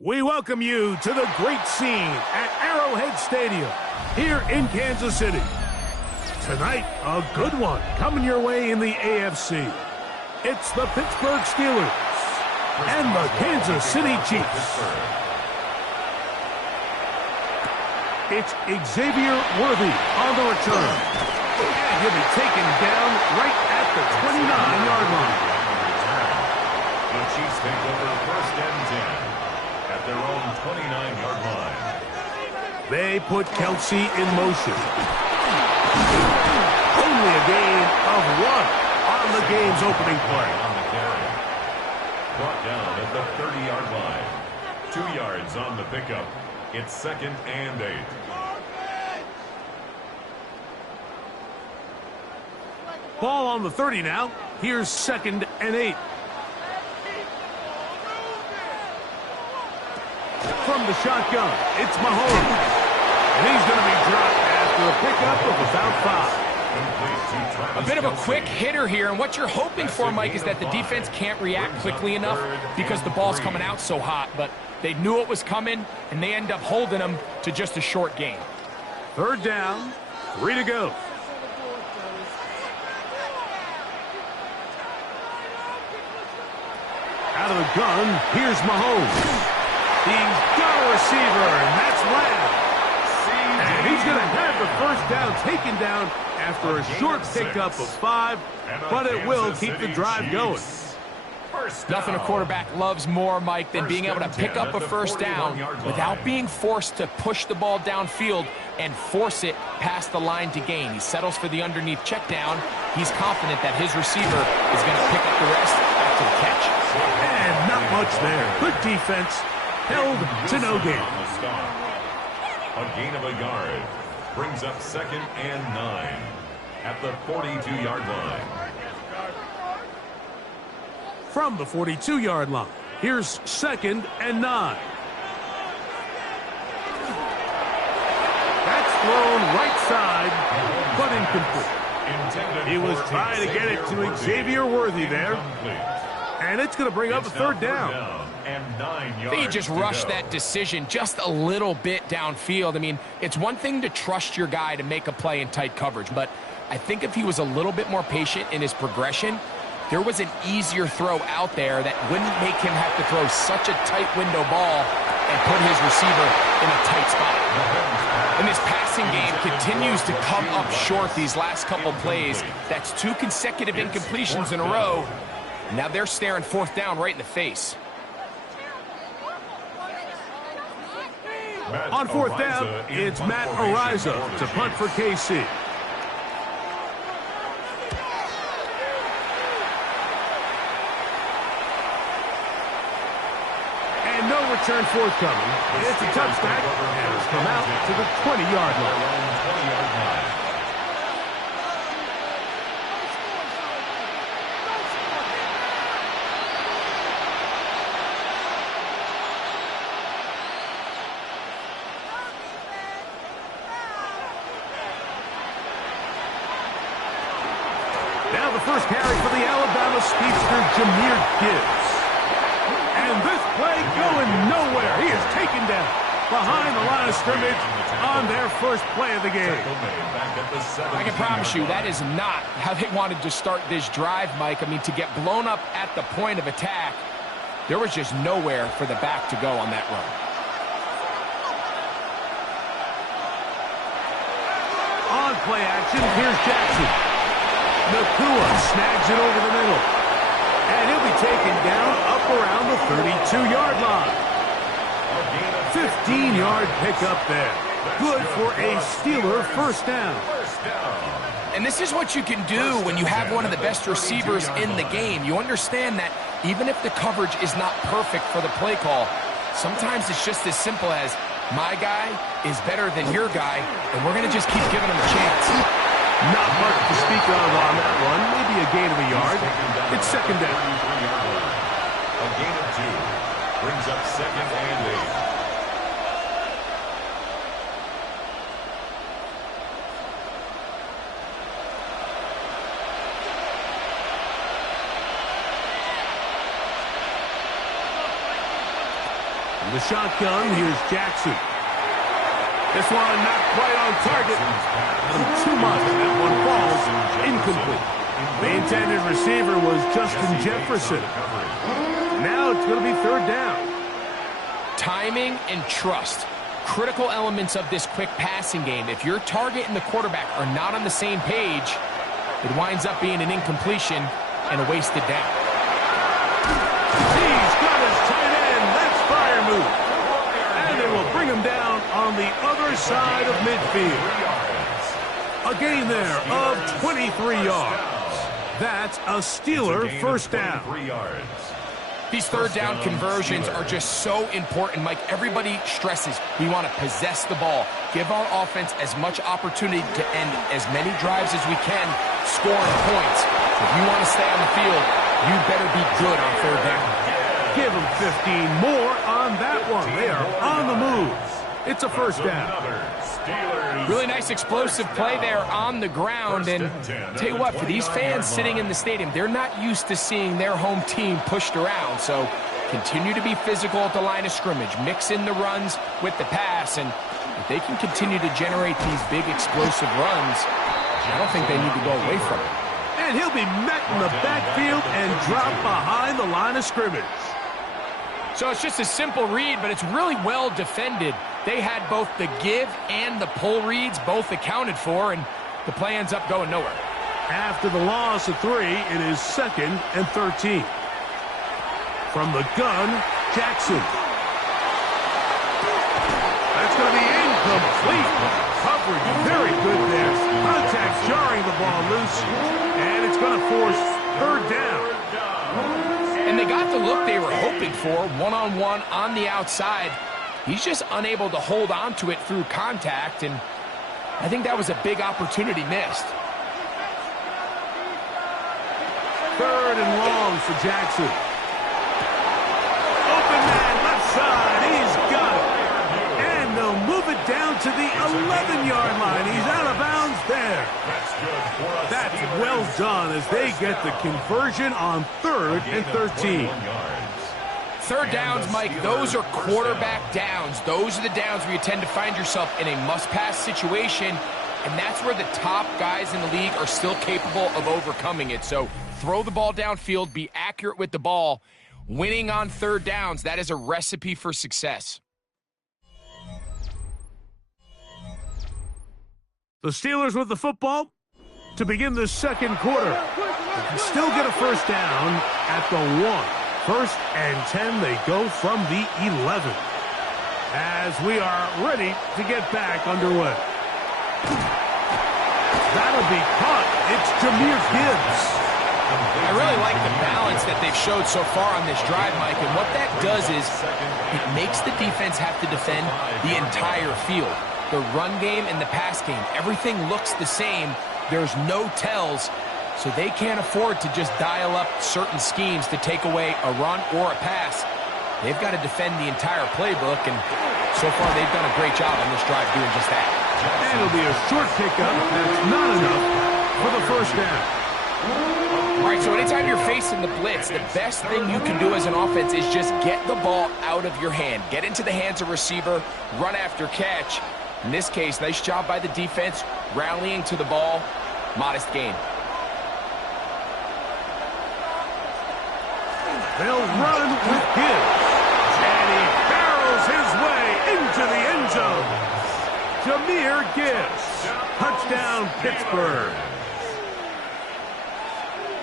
We welcome you to the great scene at Arrowhead Stadium here in Kansas City. Tonight, a good one coming your way in the AFC. It's the Pittsburgh Steelers and the Kansas City Chiefs. It's Xavier Worthy on the return. And he'll be taken down right at the 29-yard line. The Chiefs take over first and 10. At their own 29-yard line. They put Kelsey in motion. Only a gain of 1 on the game's opening play. On the carry. Brought down at the 30-yard line. 2 yards on the pickup. It's 2nd and 8. Ball on the 30 now. Here's 2nd and 8. From the shotgun, it's Mahomes. And he's going to be dropped after a pickup of about 5. A bit of a quick hitter here, and what you're hoping for, Mike, is that the defense can't react quickly enough because the ball's coming out so hot. But they knew it was coming, and they end up holding them to just a short gain. 3rd down, 3 to go. Out of the gun, here's Mahomes. He's got a receiver, and that's Lamb. And he's going to have the first down taken down after a short pickup of 5, but it will keep the drive going. Nothing a quarterback loves more, Mike, than being able to pick up a first down without being forced to push the ball downfield and force it past the line to gain. He settles for the underneath check down. He's confident that his receiver is going to pick up the rest after the catch. And not much there. Good defense. Held to no gain. A gain of a yard brings up 2nd and 9 at the 42-yard line. From the 42-yard line, here's 2nd and 9. That's thrown right side, but incomplete. He was trying to get it to Xavier Worthy there. And it's going to bring up a 3rd down. They just rushed that decision just a little bit downfield. I mean, it's one thing to trust your guy to make a play in tight coverage, but I think if he was a little bit more patient in his progression, there was an easier throw out there that wouldn't make him have to throw such a tight window ball and put his receiver in a tight spot. And this passing game continues to come up short these last couple plays. That's 2 consecutive incompletions in a row. Now they're staring 4th down right in the face. On 4th down, it's Matt Araiza to punt for KC. return forthcoming. It's a touchback, and it's come out to the 20-yard line. Now the first carry for the Alabama speedster, Jahmyr Gibbs. And this play going nowhere. He is taken down behind the line of scrimmage on their first play of the game. I can promise you that is not how they wanted to start this drive, Mike. I mean, to get blown up at the point of attack, there was just nowhere for the back to go on that run. On play action, here's Jackson. Nakua snags it over the middle. And he'll be taken down up around the 32-yard line. 15-yard pickup there. Good for a Steeler first down. And this is what you can do when you have one of the best receivers in the game. You understand that even if the coverage is not perfect for the play call, sometimes it's just as simple as, my guy is better than your guy, and we're going to just keep giving him a chance. Not much to speak of on that one. Maybe a gain of a yard. It's second down. A gain of 2 brings up 2nd and 8. In the shotgun, here's Jackson. This one not quite on target. Too much. That one falls incomplete. The intended receiver was Justin Jefferson. Now it's going to be third down. Timing and trust. Critical elements of this quick passing game. If your target and the quarterback are not on the same page, it winds up being an incompletion and a wasted down. He's got his tight end. That's fire move. And they will bring him down on the other side of midfield. A gain there of 23 yards. That's a Steeler first down. These third down conversions are just so important, Mike. Everybody stresses we want to possess the ball, give our offense as much opportunity to end as many drives as we can, scoring points. If you want to stay on the field, you better be good on third down. Give them 15 more on that one. They are on the move. It's a first down. Really nice explosive play there on the ground. And tell you what, for these fans sitting in the stadium, they're not used to seeing their home team pushed around. So continue to be physical at the line of scrimmage. Mix in the runs with the pass. And if they can continue to generate these big explosive runs, I don't think they need to go away from it. And he'll be met in the backfield and dropped behind the line of scrimmage. So it's just a simple read, but it's really well defended. They had both the give and the pull reads both accounted for, and the play ends up going nowhere. After the loss of 3, it is 2nd and 13. From the gun, Jackson. That's going to be incomplete. Coverage very good there. Contact jarring the ball loose, and it's going to force third down. And they got the look they were hoping for, one-on-one on the outside. He's just unable to hold on to it through contact, and I think that was a big opportunity missed. Third and long for Jackson. Open man, left side, he's got it. And they'll move it down to the 11-yard line. He's out of bounds there. That's well done as they get the conversion on 3rd and 13. Third downs, Mike, those are quarterback downs. Those are the downs where you tend to find yourself in a must-pass situation, and that's where the top guys in the league are still capable of overcoming it. So throw the ball downfield, be accurate with the ball. Winning on third downs, that is a recipe for success. The Steelers with the football to begin the second quarter. They can still get a first down at the 1. 1st and 10, they go from the 11. As we are ready to get back underway. That'll be caught. It's Jahmyr Gibbs. I really like the balance that they've showed so far on this drive, Mike, and what that does is it makes the defense have to defend the entire field. The run game and the pass game, everything looks the same. There's no tells, so they can't afford to just dial up certain schemes to take away a run or a pass. They've got to defend the entire playbook, and so far they've done a great job on this drive doing just that. And it'll be a short pickup. That's not enough for the first down. All right, so anytime you're facing the blitz, the best thing you can do as an offense is just get the ball out of your hand. Get into the hands of receiver, run after catch. In this case, nice job by the defense, rallying to the ball. Modest gain. They'll run with Gibbs. And he barrels his way into the end zone. Jahmyr Gibbs. Touchdown, Pittsburgh.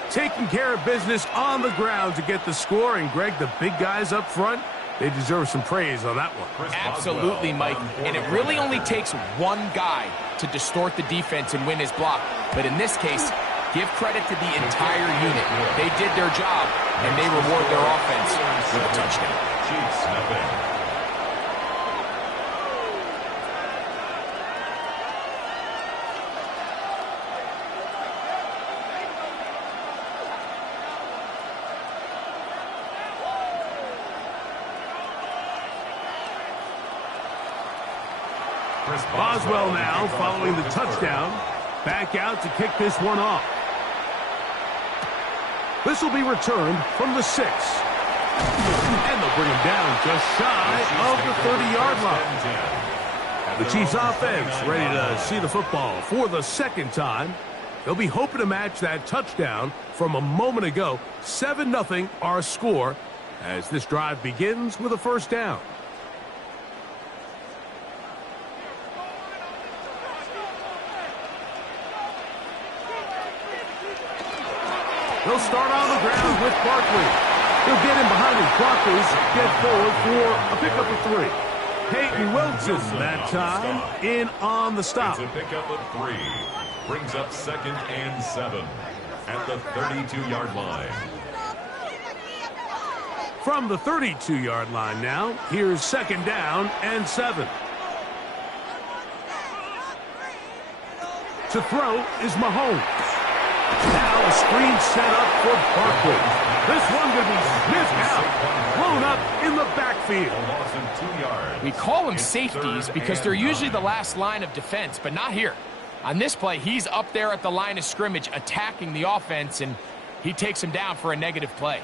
Taking care of business on the ground to get the score. And, Greg, the big guys up front, they deserve some praise on that one. Absolutely, Mike. And it really only takes one guy to distort the defense and win his block. But in this case, give credit to the entire unit. They did their job, and they reward their offense with a touchdown. Chiefs, nothing. Boswell now following the touchdown. Back out to kick this one off. This will be returned from the 6. And they'll bring him down just shy of the 30-yard line. The Chiefs offense ready to see the football for the second time. They'll be hoping to match that touchdown from a moment ago. 7-0 our score as this drive begins with a first down. They'll start on the ground with Barkley. He'll get in behind his blockers, get forward for a pickup of 3. Peyton Wilson that time in on the stop. It's a pickup of 3. Brings up 2nd and 7 at the 32-yard line. From the 32-yard line now, here's 2nd down and 7. To throw is Mahomes. Now a screen set up for Barkley. This one could be sniffed out, blown up in the backfield. We call them safeties because they're usually the last line of defense, but not here. On this play, he's up there at the line of scrimmage attacking the offense, and he takes him down for a negative play.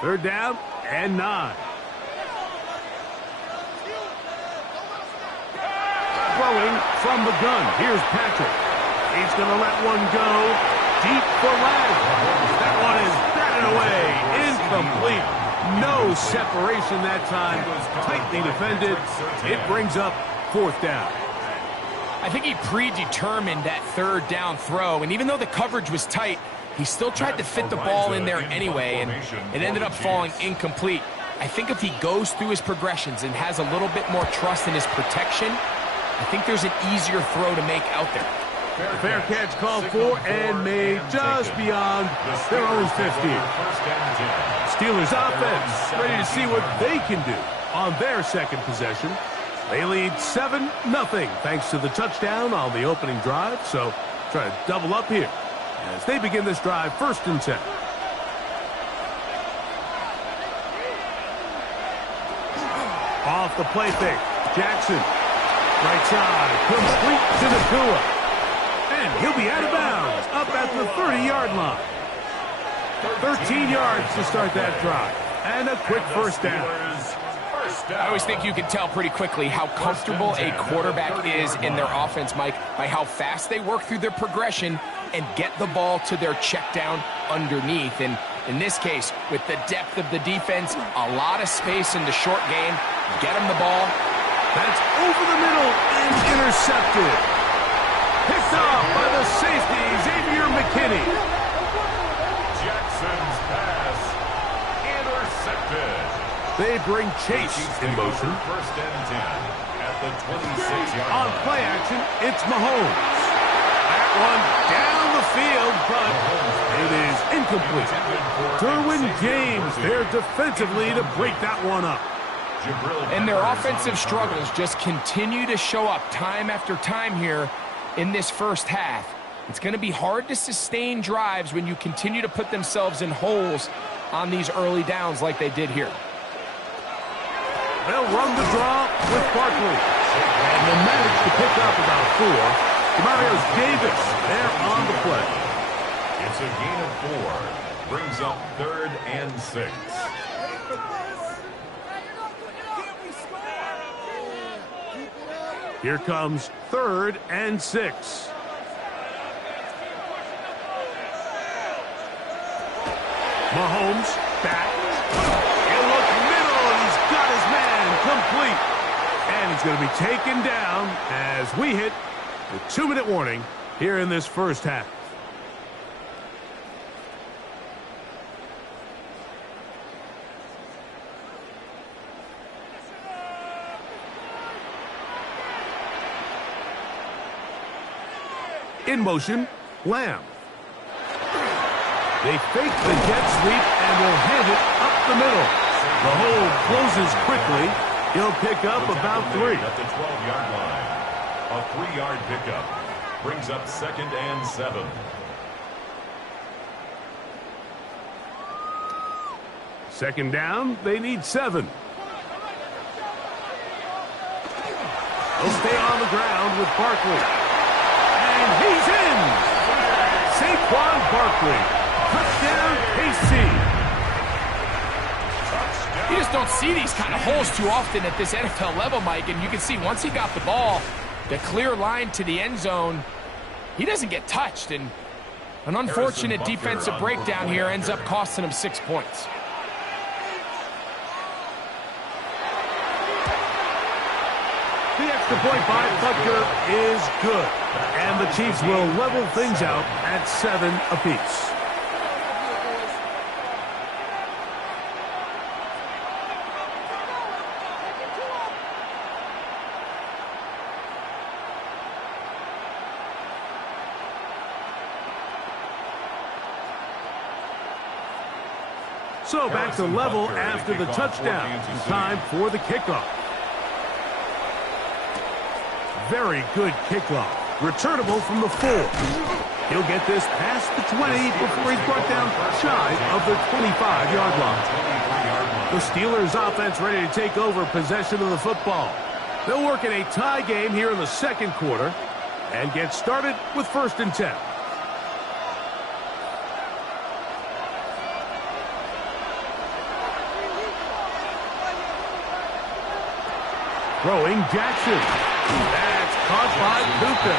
3rd down and 9. Throwing from the gun. Here's Patrick. He's going to let one go. Deep for Ladd. That one is batted away. Incomplete. No separation that time. Tightly defended. It brings up 4th down. I think he predetermined that 3rd down throw, and even though the coverage was tight, he still tried to fit the ball in there anyway, and it ended up falling incomplete. I think if he goes through his progressions and has a little bit more trust in his protection, I think there's an easier throw to make out there. Fair catch called for and made just beyond their own 50. Steelers offense ready to see what they can do on their second possession. They lead 7-0 thanks to the touchdown on the opening drive. So try to double up here as they begin this drive 1st and 10. Off the play fake. Jackson. Right side. Complete to Nacua. And he'll be out of bounds up at the 30-yard line. 13 yards to start that drive. And a quick first down. I always think you can tell pretty quickly how comfortable a quarterback is in their offense, Mike, by how fast they work through their progression and get the ball to their check down underneath. And in this case, with the depth of the defense, a lot of space in the short game, get them the ball. That's over the middle and intercepted. Picked off by the safety, Xavier McKinney. Jackson's pass intercepted. They bring Chase in motion. 1st and 10 at the 26-yard line. On play action, it's Mahomes. that one down the field, but it is incomplete. Derwin James there defensively to break that one up. And their offensive struggles just continue to show up time after time here in this first half. It's going to be hard to sustain drives when you continue to put themselves in holes on these early downs like they did here. They'll run the draw with Barkley. And they'll manage to pick up about 4. Demario Davis there on the play. It's a gain of 4. Brings up 3rd and 6. Here comes 3rd and 6. Mahomes back. He'll look middle, and he's got his man complete. And he's going to be taken down as we hit the 2-minute warning here in this first half. In motion, Lamb. They fake the jet sweep and will hand it up the middle. The hole closes quickly. He'll pick up about 3. At the 12-yard line. A 3-yard pickup. Brings up 2nd and 7. Second down, they need 7. They'll stay on the ground with Barkley. And he's in! Saquon Barkley. Touchdown, KC. You just don't see these kind of holes too often at this NFL level, Mike, and you can see once he got the ball, the clear line to the end zone, he doesn't get touched, and an unfortunate defensive breakdown here ends up costing him 6 points. The extra point by Butker is good, and the Chiefs will level things out at 7 apiece. So back to level after the touchdown. Time for the kickoff. Very good kickoff. Returnable from the 4. He'll get this past the 20 before he's brought down shy of the 25-yard line. The Steelers offense ready to take over possession of the football. They'll work in a tie game here in the second quarter and get started with 1st and 10. Throwing Jackson. That's caught by Puka.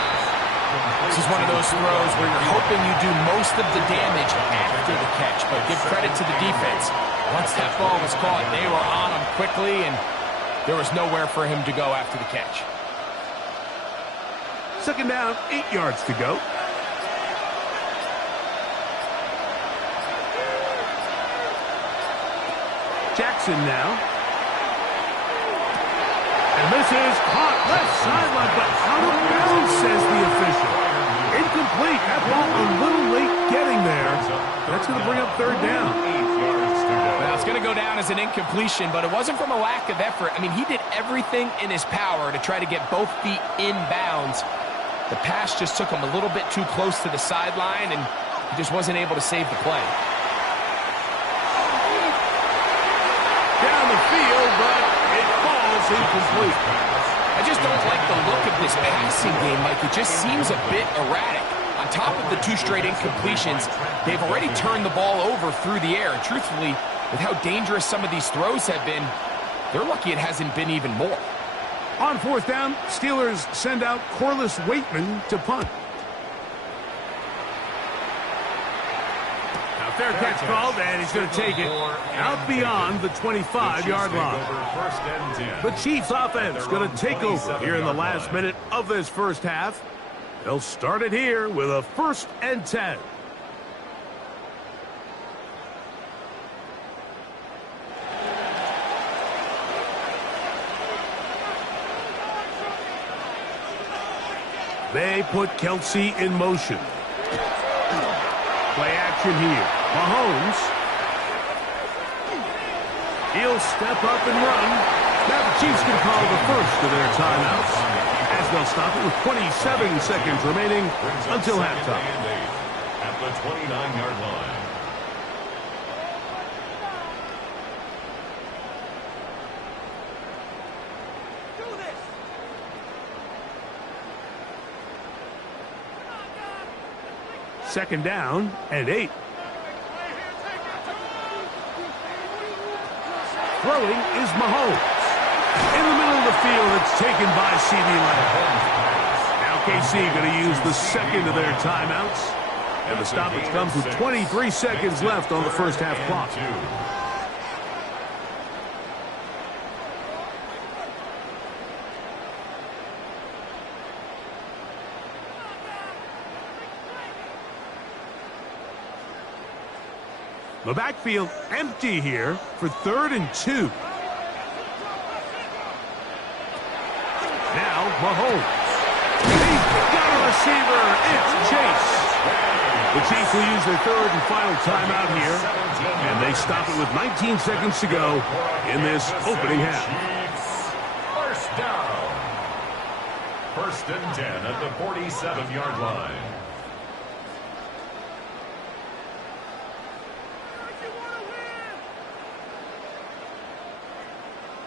This is one of those throws where you're hoping you do most of the damage after the catch, but give credit to the defense. Once that ball was caught, they were on him quickly, and there was nowhere for him to go after the catch. Second down, 8 yards to go. Jackson now. And this is caught left sideline, but out of bounds, says the official. Incomplete. That ball a little late getting there. That's going to bring up 3rd down. Well, it's going to go down as an incompletion, but it wasn't from a lack of effort. I mean, he did everything in his power to try to get both feet in bounds. The pass just took him a little bit too close to the sideline, and he just wasn't able to save the play. Down the field, but it falls incomplete. I just don't like the look of this passing game, Mike. It just seems a bit erratic. On top of the 2 straight incompletions, they've already turned the ball over through the air. And truthfully, with how dangerous some of these throws have been, they're lucky it hasn't been even more. On 4th down, Steelers send out Corliss Waitman to punt. Now fair catch called, and he's going to take it out beyond the 25-yard line. The Chiefs offense going to take over here in the last minute of this first half. They'll start it here with a 1st and 10. They put Kelce in motion. Play action here. Mahomes. He'll step up and run. Now the Chiefs can call the first of their timeouts, as they'll stop it with 27 seconds remaining until halftime. At the 29-yard line. Second down and 8. Throwing is Mahomes. In the middle of the field, it's taken by C.D. Lamb. Now KC going to use the second of their timeouts. And the stoppage comes with 23 seconds left on the first half clock. The backfield empty here for 3rd and 2. Now Mahomes. He's got a receiver. It's Chase. The Chiefs will use their 3rd and final timeout here. And they stop it with 19 seconds to go in this opening half. First down. 1st and 10 at the 47-yard line.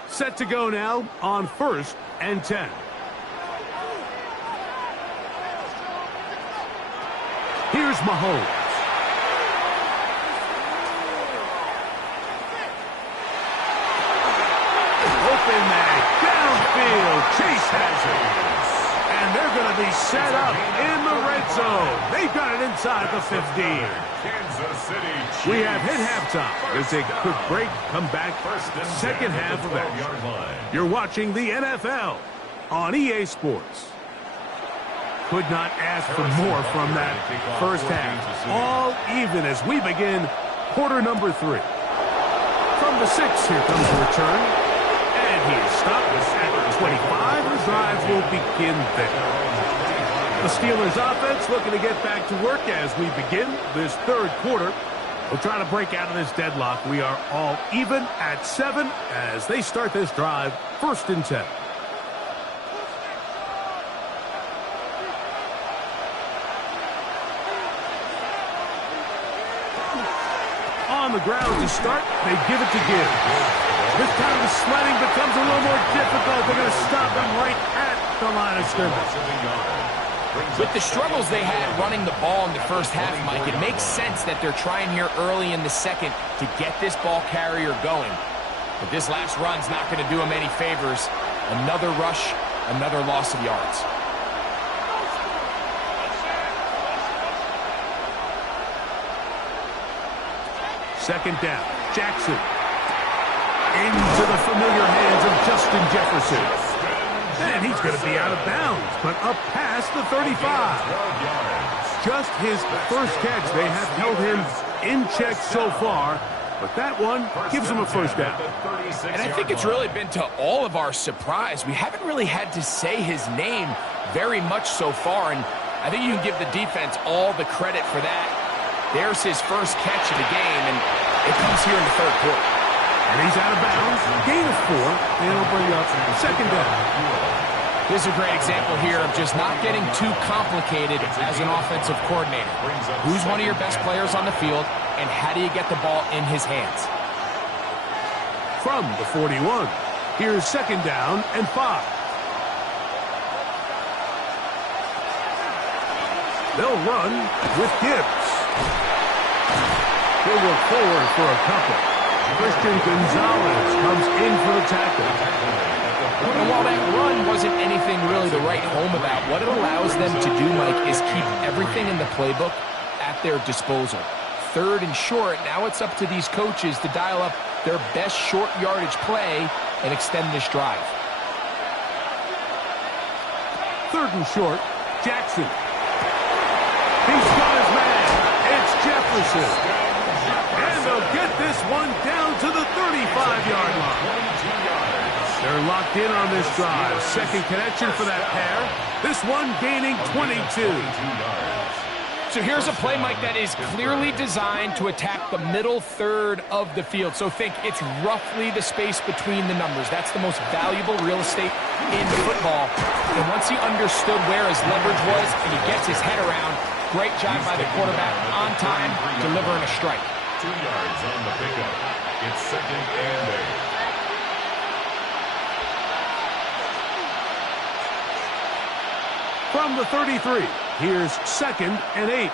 Set to go now on 1st and 10. Here's Mahomes. Open man, downfield. Chase has it. And they're going to be set up in the red zone. They've got it inside the 15. Kansas City Chiefs. We have hit halftime. Let's take a quick break. Come back. Second half of action. You're watching the NFL on EA Sports. Could not ask for more from that first half. All even as we begin quarter number 3. From the 6, here comes the return. And he is stopped at the 25. The drive will begin there. The Steelers offense looking to get back to work as we begin this 3rd quarter. We'll try to break out of this deadlock. We are all even at 7 as they start this drive, 1st and 10. On the ground to start, they give it to Gibbs. This time the sledding becomes a little more difficult. They're going to stop him right at the line of scrimmage. With the struggles they had running the ball in the first half, Mike, it makes sense that they're trying here early in the second to get this ball carrier going. But this last run's not going to do him any favors. Another rush, another loss of yards. Second down, Jackson. Into the familiar hands of Justin Jefferson. And he's going to be out of bounds, but up past the 35. Just his first catch. They have held him in check so far, but that one gives him a first down. And I think it's really been to all of our surprise. We haven't really had to say his name very much so far, and I think you can give the defense all the credit for that. There's his first catch of the game, and it comes here in the 3rd quarter. And he's out of bounds. Gain of 4, and it'll bring up 2nd down. This is a great example here of just not getting too complicated as an offensive coordinator. Who's one of your best players on the field, and how do you get the ball in his hands? From the 41, here's 2nd down and 5. They'll run with Gibbs. He'll work forward for a couple. Christian Gonzalez comes in for the tackle. And while that run wasn't anything really to write home about, what it allows them to do, Mike, is keep everything in the playbook at their disposal. 3rd and short, now it's up to these coaches to dial up their best short yardage play and extend this drive. 3rd and short, Jackson. He's got his man. It's Jefferson. And they'll get this one down to the 35-yard line. They're They're locked in on this drive. Second connection for that pair. This one gaining 22. So here's a play, Mike, that is clearly designed to attack the middle third of the field. So think it's roughly the space between the numbers. That's the most valuable real estate in football. And once he understood where his leverage was and he gets his head around, great job by the quarterback on time, delivering a strike. 2 yards on the pickup. It's second and 8. From the 33, here's second and 8.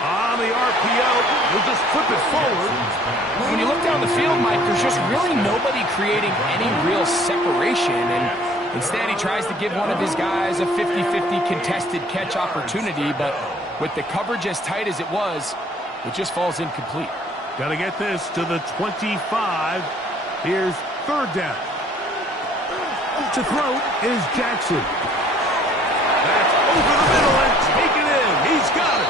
On the RPO, we'll just flip it forward. When you look down the field, Mike, there's just really nobody creating any real separation. And instead, he tries to give one of his guys a 50-50 contested catch opportunity. But with the coverage as tight as it was, it just falls incomplete. Got to get this to the 25. Here's third down. To throw is Jackson. That's over the middle and taken in. He's got it.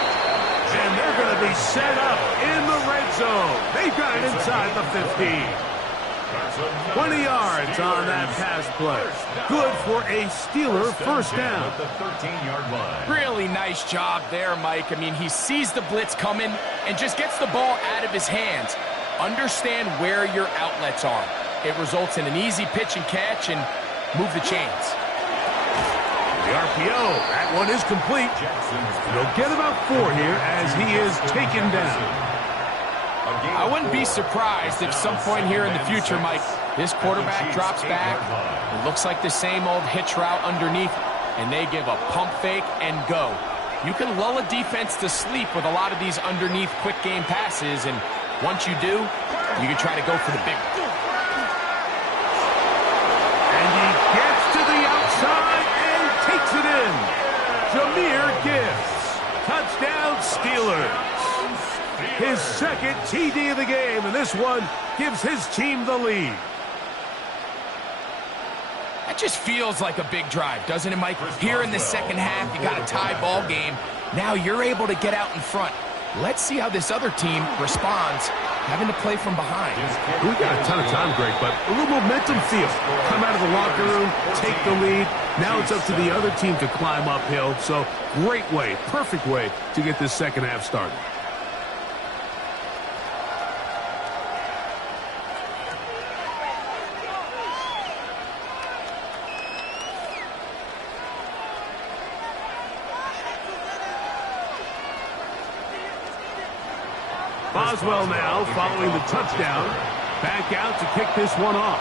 And they're going to be set up in the red zone. They've got it inside the 15. 20 yards on that pass play. Good for a Steeler first down. At the 13-yard line. Really nice job there, Mike. I mean, he sees the blitz coming and just gets the ball out of his hands. Understand where your outlets are. It results in an easy pitch and catch and move the chains. The RPO, that one is complete. They'll get about 4 here as he is taken down. I wouldn't be surprised if some point here in the future, Mike, this quarterback drops back. It looks like the same old hitch route underneath, and they give a pump fake and go. You can lull a defense to sleep with a lot of these underneath quick game passes, and once you do, you can try to go for the big one. And he gets to the outside and takes it in. Jahmyr Gibbs. Touchdown Steelers. His second TD of the game, and this one gives his team the lead. That just feels like a big drive, doesn't it, Mike? Here in the second half, you got a tie ball game. Now you're able to get out in front. Let's see how this other team responds, having to play from behind. We got a ton of time, Greg, but a little momentum feel. Come out of the locker room, take the lead. Now it's up to the other team to climb uphill. So great way, perfect way to get this second half started. Boswell now following the touchdown. Back out to kick this one off.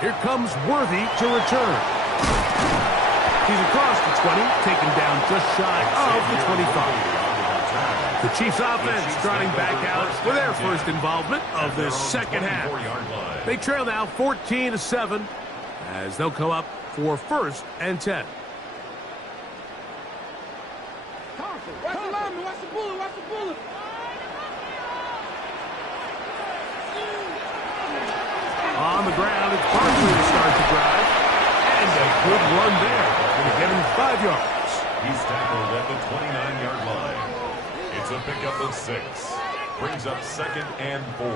Here comes Worthy to return. He's across the 20, taken down just shy of the 25. The Chiefs offense starting back out for their first involvement of this second half. They trail now 14-7 as they'll come up for first and 10. On the ground, it's Barkley to start the drive. And a good run there. Going to get him 5 yards. He's tackled at the 29-yard line. It's a pickup of 6. Brings up second and 4.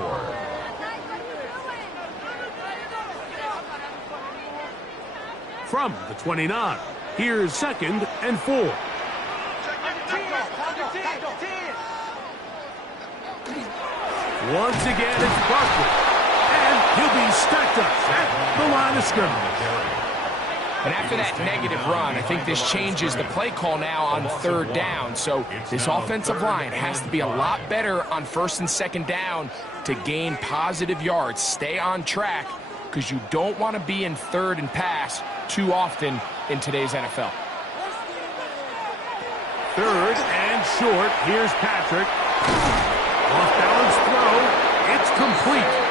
From the 29, here's second and 4. Once again, it's Barkley. And he'll be stacked up at the line of scrimmage. And after that negative run, I think this changes the play call now on third down. So this offensive line has to be a lot better on first and second down to gain positive yards. Stay on track because you don't want to be in third and pass too often in today's NFL. Third and short. Here's Patrick. Off-balance throw. It's complete.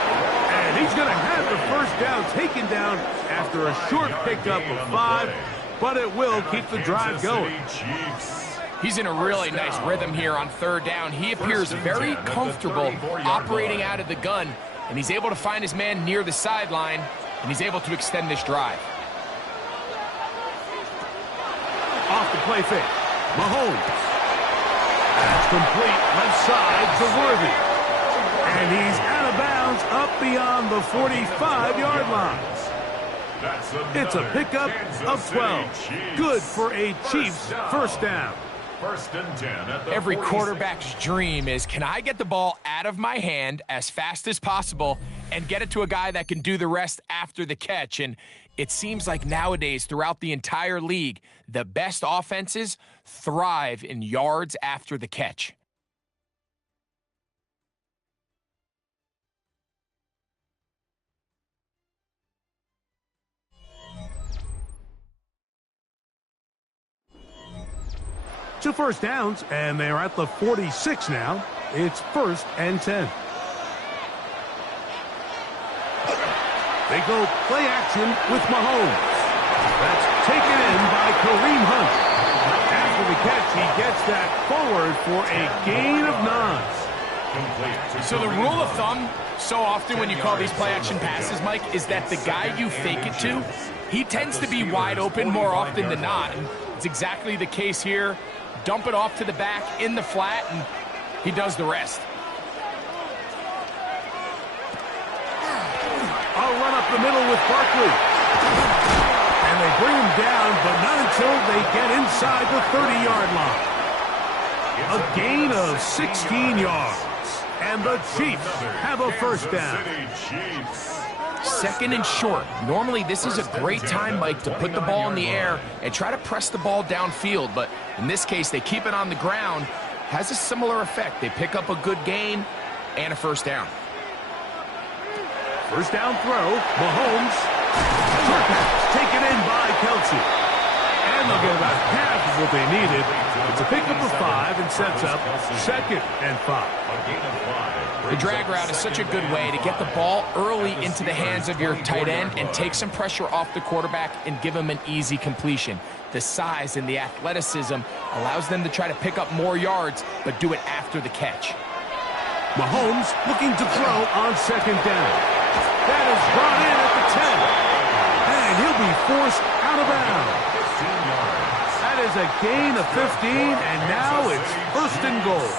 And he's going to have the first down taken down after a short pickup of 5, but it will keep the drive going. He's in a really nice rhythm here on third down. He appears very comfortable operating out of the gun, and he's able to find his man near the sideline, and he's able to extend this drive. Off the play fake. Mahomes. That's complete left side to Worthy. And he's out of bounds up beyond the 45-yard line. It's a pickup of 12. Good for a Chiefs first down. First and 10 at the Every 46. quarterback's dream is, can I get the ball out of my hand as fast as possible and get it to a guy that can do the rest after the catch? And it seems like nowadays throughout the entire league, the best offenses thrive in yards after the catch. Two first downs, and they're at the 46 now. It's first and 10. They go play action with Mahomes. That's taken in by Kareem Hunt. After the catch, he gets that forward for a gain of 9. So the rule of thumb, so often when you call these play action passes, Mike, is that the guy you fake it to, he tends to be wide open more often than not. And it's exactly the case here. Dump it off to the back in the flat, and he does the rest. I'll run up the middle with Barkley. And they bring him down, but not until they get inside the 30-yard line. A gain of 16 yards. And the Chiefs have a first down. Second and short. Normally, this is a great time, Mike, to put the ball in the air and try to press the ball downfield. But in this case, they keep it on the ground. Has a similar effect. They pick up a good gain and a first down. First down throw. Mahomes. Short pass taken in by Kelsey. And they'll get about half of what they needed. It's a pickup of 5 and sets up second and 5. The drag route is such a good way to get the ball early into the hands of your tight end and take some pressure off the quarterback and give him an easy completion. The size and the athleticism allows them to try to pick up more yards, but do it after the catch. Mahomes looking to throw on second down. That is brought in at the 10. And he'll be forced out of bounds. That is a gain of 15, and now it's first and goal.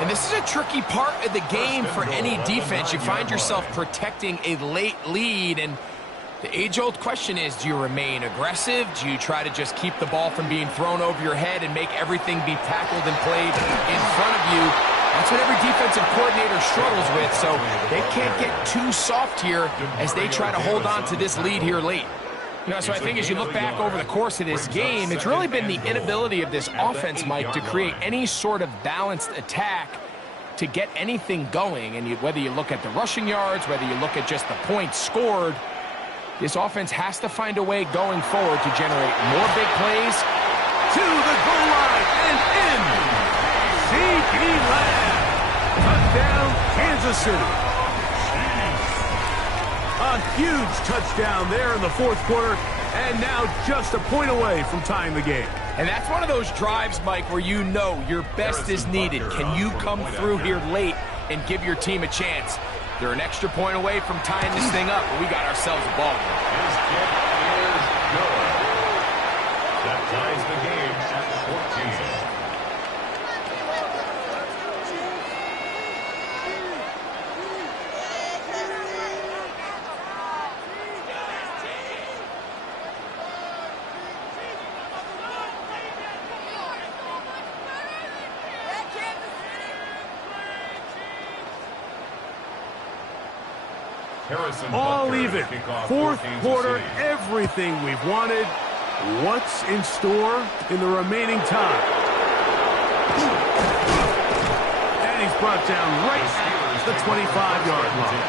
And this is a tricky part of the game for any defense. You find yourself protecting a late lead, and the age-old question is, do you remain aggressive? Do you try to just keep the ball from being thrown over your head and make everything be tackled and played in front of you? That's what every defensive coordinator struggles with, so they can't get too soft here as they try to hold on to this lead here late. You know, so I think as you look back over the course of this game, it's really been the inability of this offense, Mike, to create any sort of balanced attack to get anything going. And whether you look at the rushing yards, whether you look at just the points scored, this offense has to find a way going forward to generate more big plays. To the goal line and in. CeeDee Lamb. Touchdown, Kansas City. A huge touchdown there in the fourth quarter, and now just a point away from tying the game. And that's one of those drives, Mike, where you know your best is needed. Can you come through here late and give your team a chance? They're an extra point away from tying this thing up, but we got ourselves a ball. His kick is good. That ties the game at 14. All even. Fourth quarter, everything we've wanted. What's in store in the remaining time? And he's brought down right at the 25-yard line.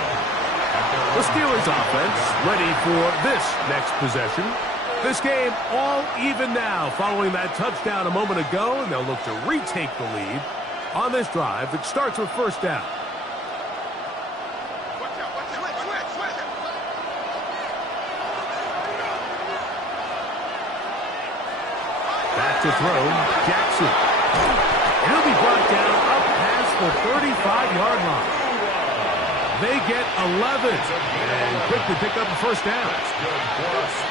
The Steelers offense ready for this next possession. This game all even now following that touchdown a moment ago, and they'll look to retake the lead on this drive that starts with first down. To throw, Jackson. And he'll be brought down up past the 35-yard line. They get 11 and quickly pick up a first down.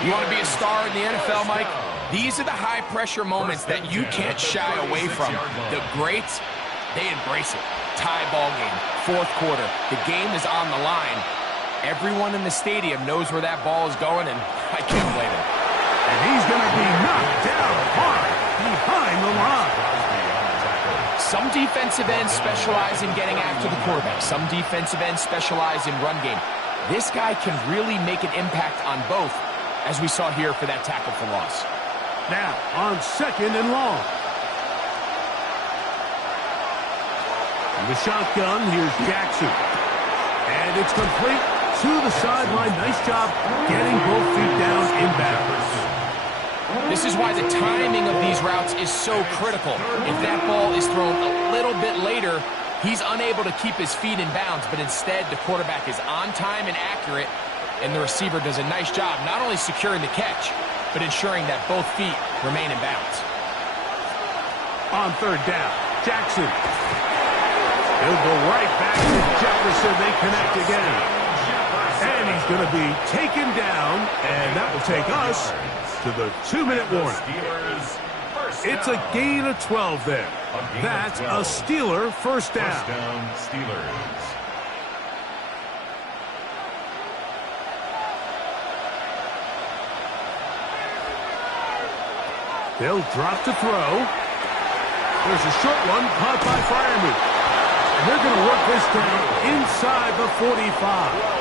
You want to be a star in the NFL, Mike? These are the high-pressure moments that you can't shy away from. The greats, they embrace it. Tie ball game, fourth quarter. The game is on the line. Everyone in the stadium knows where that ball is going, and I can't blame him. And he's going to be knocked down hard behind the line. Some defensive ends specialize in getting after the quarterback. Some defensive ends specialize in run game. This guy can really make an impact on both, as we saw here for that tackle for loss. Now, on 2nd and long. In the shotgun, here's Jackson. And it's complete to the sideline. Nice job getting both feet down inbounds. This is why the timing of these routes is so critical. If that ball is thrown a little bit later, he's unable to keep his feet in bounds, but instead the quarterback is on time and accurate, and the receiver does a nice job not only securing the catch, but ensuring that both feet remain in bounds. On 3rd down, Jackson. He'll go right back to Jefferson. They connect again. And he's going to be taken down, and that will take us to the 2-minute warning. It's a gain of 12 there. That's a Steeler first down. First down, Steelers. They'll drop to throw. There's a short one caught by Freiermuth. And they're going to work this down inside the 45.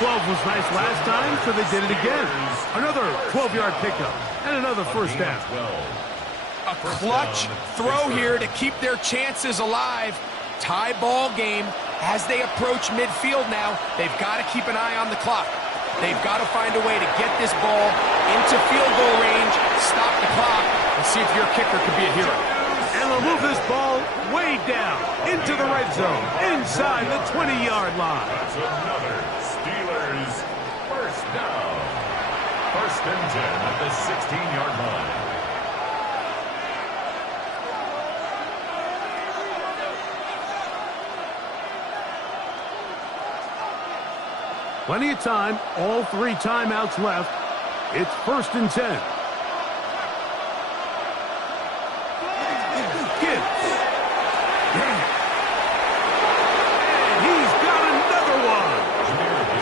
12 was nice last time, so they did it again. Another 12-yard pickup and another first down. A clutch throw here to keep their chances alive. Tie ball game as they approach midfield now. They've got to keep an eye on the clock. They've got to find a way to get this ball into field goal range, stop the clock, and see if your kicker could be a hero. And they'll move this ball way down into the red zone, inside the 20-yard line. That's another Steelers first down. 1st and 10 at the 16-yard line. Plenty of time, all 3 timeouts left. It's 1st and 10. Gibbs. And he's got another one.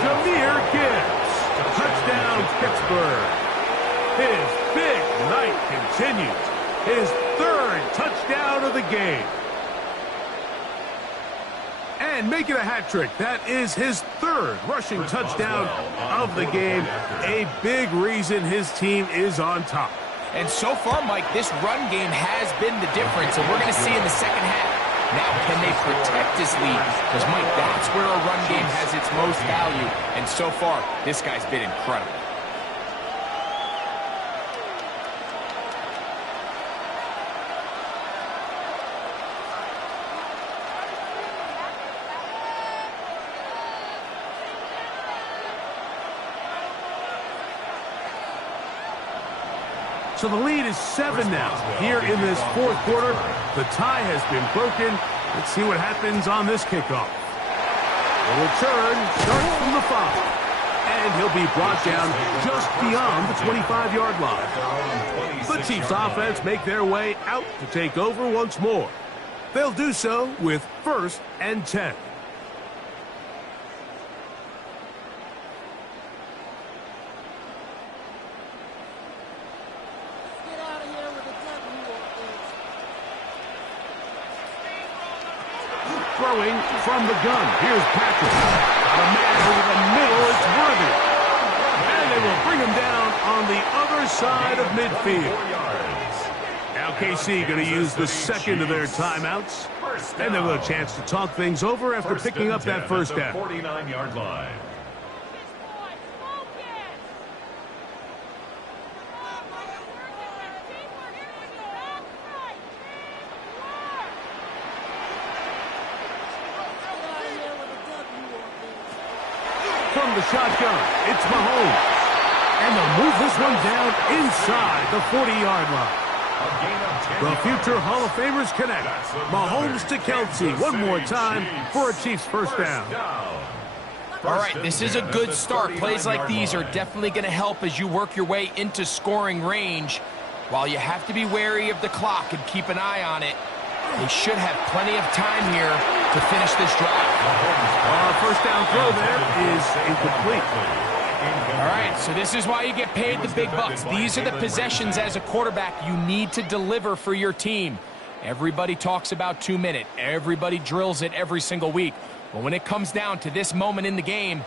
Jahmyr Gibbs. Touchdown, Pittsburgh. His big night continues. His 3rd touchdown of the game. And make it a hat trick. That is his 3rd rushing touchdown of the game. A big reason his team is on top. And so far, Mike, this run game has been the difference, and we're going to see in the second half. Now, can they protect this lead? Because, Mike, that's where a run game has its most value. And so far, this guy's been incredible. So the lead is 7 now. Here in this 4th quarter, the tie has been broken. Let's see what happens on this kickoff. The return starts from the 5. And he'll be brought down just beyond the 25-yard line. The Chiefs offense make their way out to take over once more. They'll do so with 1st and 10. Throwing from the gun. Here's Patrick. The man over the middle. It's Worthy. And they will bring him down on the other side of midfield. Now KC going to use the 2nd of their timeouts. And they'll have a chance to talk things over after picking up that first down. 49-yard line. From the shotgun, it's Mahomes. And they'll move this one down inside the 40-yard line. The future Hall of Famers connect. Mahomes to Kelce one more time for a Chiefs first down. All right, this is a good start. Plays like these are definitely going to help as you work your way into scoring range. While you have to be wary of the clock and keep an eye on it, they should have plenty of time here to finish this drive. First down throw there is incomplete. All right, so this is why you get paid the big bucks. These are the possessions as a quarterback you need to deliver for your team. Everybody talks about 2 minutes. Everybody drills it every single week. But when it comes down to this moment in the game,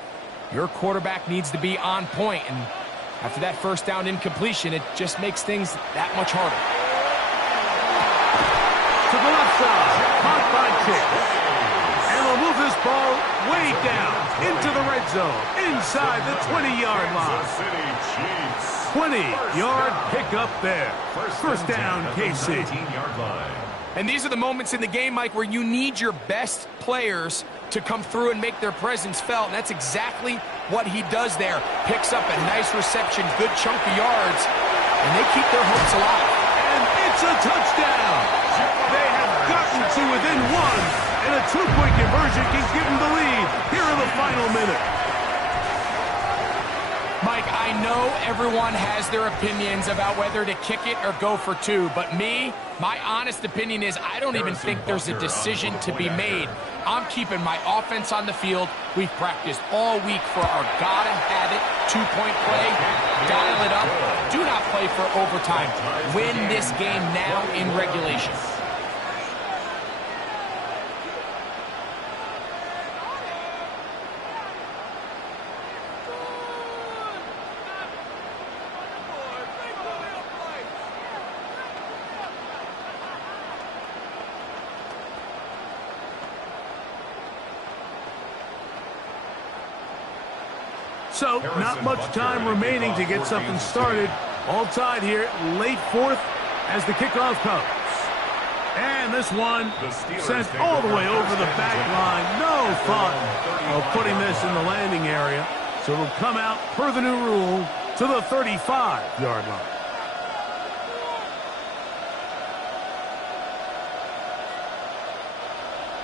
your quarterback needs to be on point. And after that first down incompletion, it just makes things that much harder. To the left side, caught by Chase. And they'll move this ball way down into the red zone, inside the 20-yard line. 20-yard pickup there. First down, KC. And these are the moments in the game, Mike, where you need your best players to come through and make their presence felt. And that's exactly what he does there. Picks up a nice reception, good chunk of yards, and they keep their hopes alive. And it's a touchdown. They have gotten to within one, and a two-point conversion can give them the lead here in the final minute. Mike, I know everyone has their opinions about whether to kick it or go for two, but my honest opinion is I don't even think there's a decision to be made. I'm keeping my offense on the field. We've practiced all week for our gotta-have-it two-point play. Dial it up. Do not play for overtime. Win this game now in regulation. So, not much time remaining to get something started. All tied here, late fourth as the kickoff comes. And this one sent all the way over the back line. No thought of putting this in the landing area. So it'll come out, per the new rule, to the 35-yard line.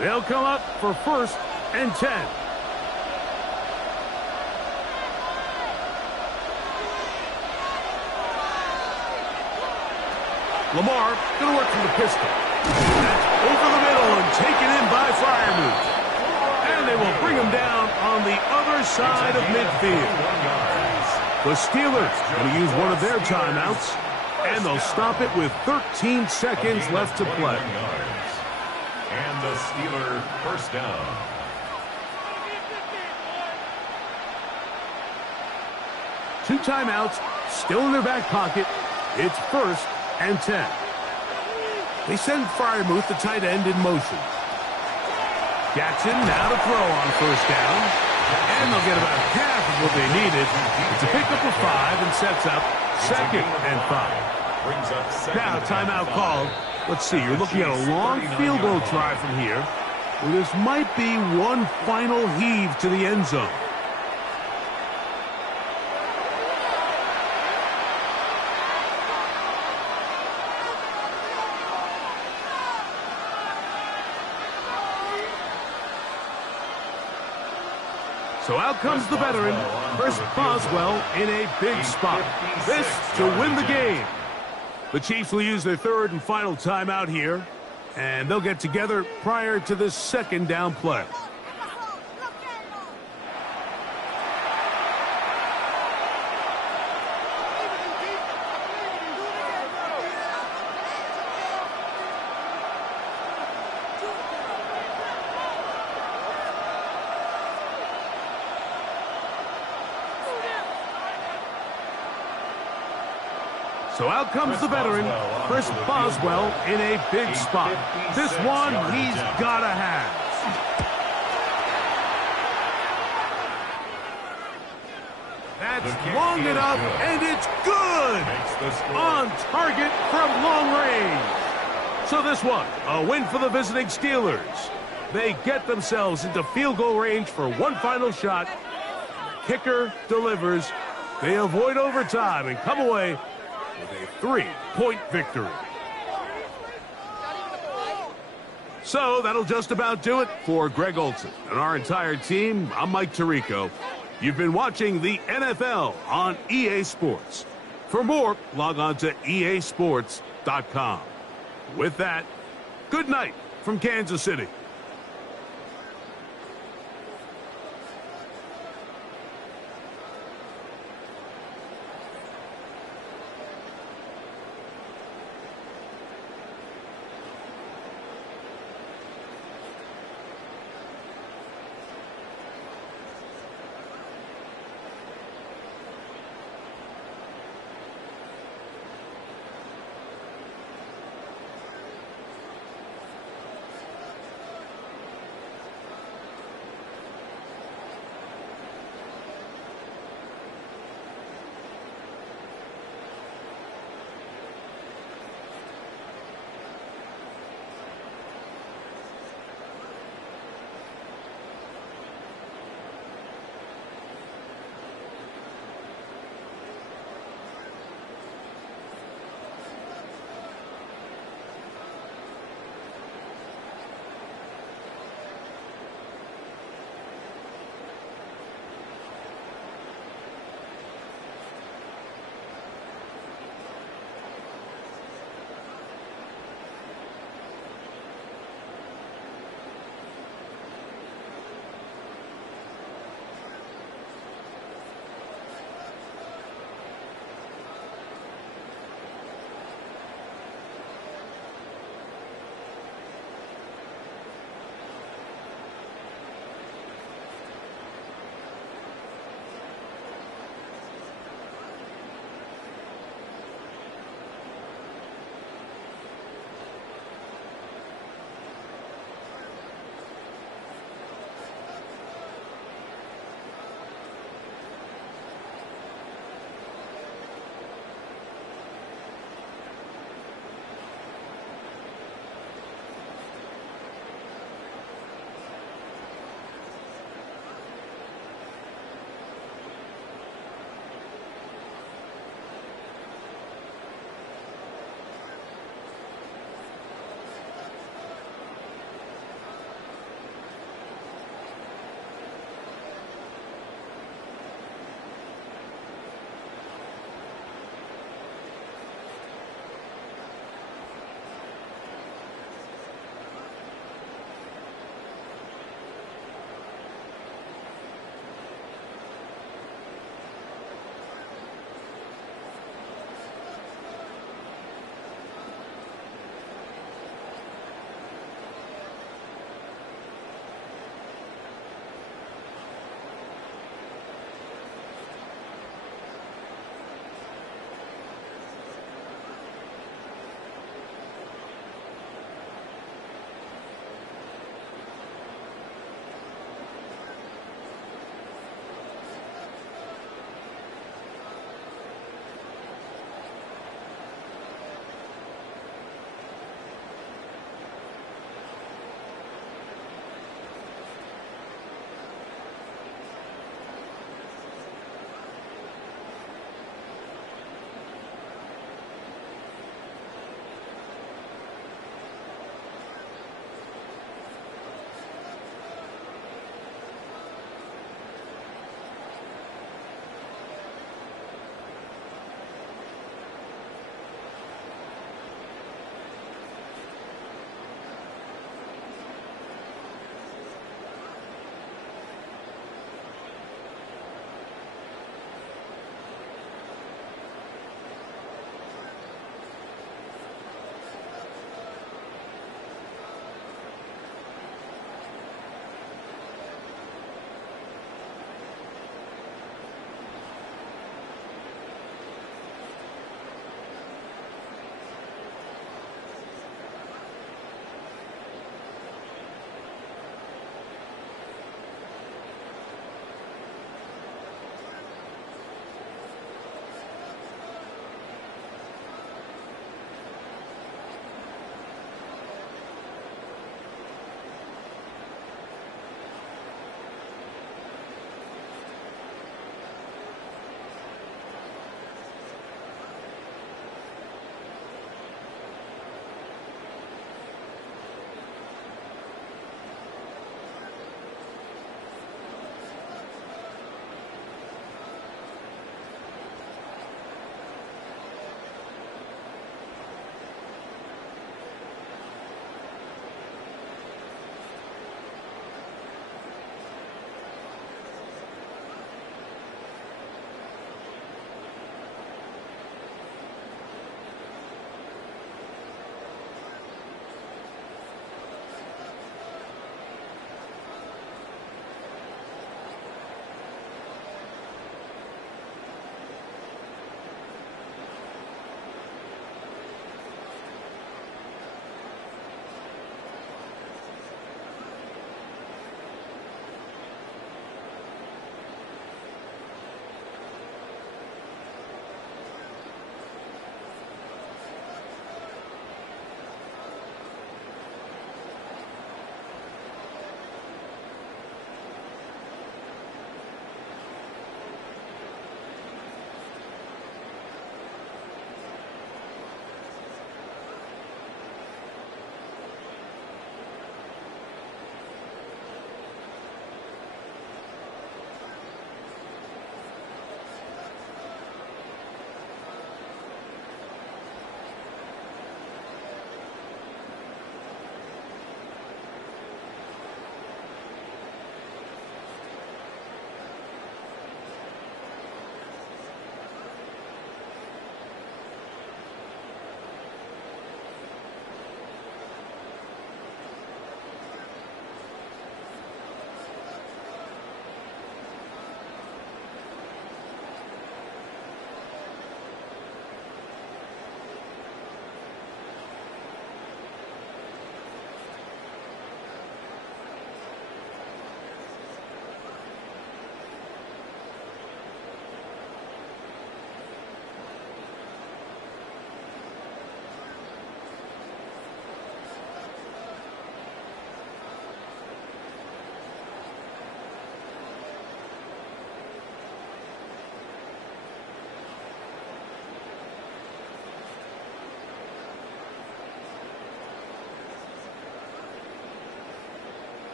They'll come up for 1st and 10. Lamar going to work from the pistol. That's over the middle and taken in by Freiermuth. And they will bring him down on the other side of midfield. The Steelers going to use one of their timeouts, and they'll stop it with 13 seconds left to play. And the Steeler first down. Two timeouts still in their back pocket. It's 1st and 10. They send Freiermuth, the tight end, in motion. Jackson now to throw on 1st down. And they'll get about half of what they needed. It's a pickup of 5 and sets up 2nd and 5. Now, timeout called. Let's see, you're looking at a long field goal try from here. Well, this might be one final heave to the end zone. So out comes the veteran, Chris Boswell, in a big spot. This to win the game. The Chiefs will use their 3rd and final timeout here, and they'll get together prior to this 2nd down play. So out comes the veteran, Chris Boswell, in a big spot. This one he's got to have. That's long enough, and it's good! On target from long range. So this one, a win for the visiting Steelers. They get themselves into field goal range for one final shot. Kicker delivers. They avoid overtime and come away with a 3-point victory. So that'll just about do it for Greg Olson and our entire team. I'm Mike Tirico. You've been watching the NFL on EA Sports. For more, log on to easports.com. With that, good night from Kansas City.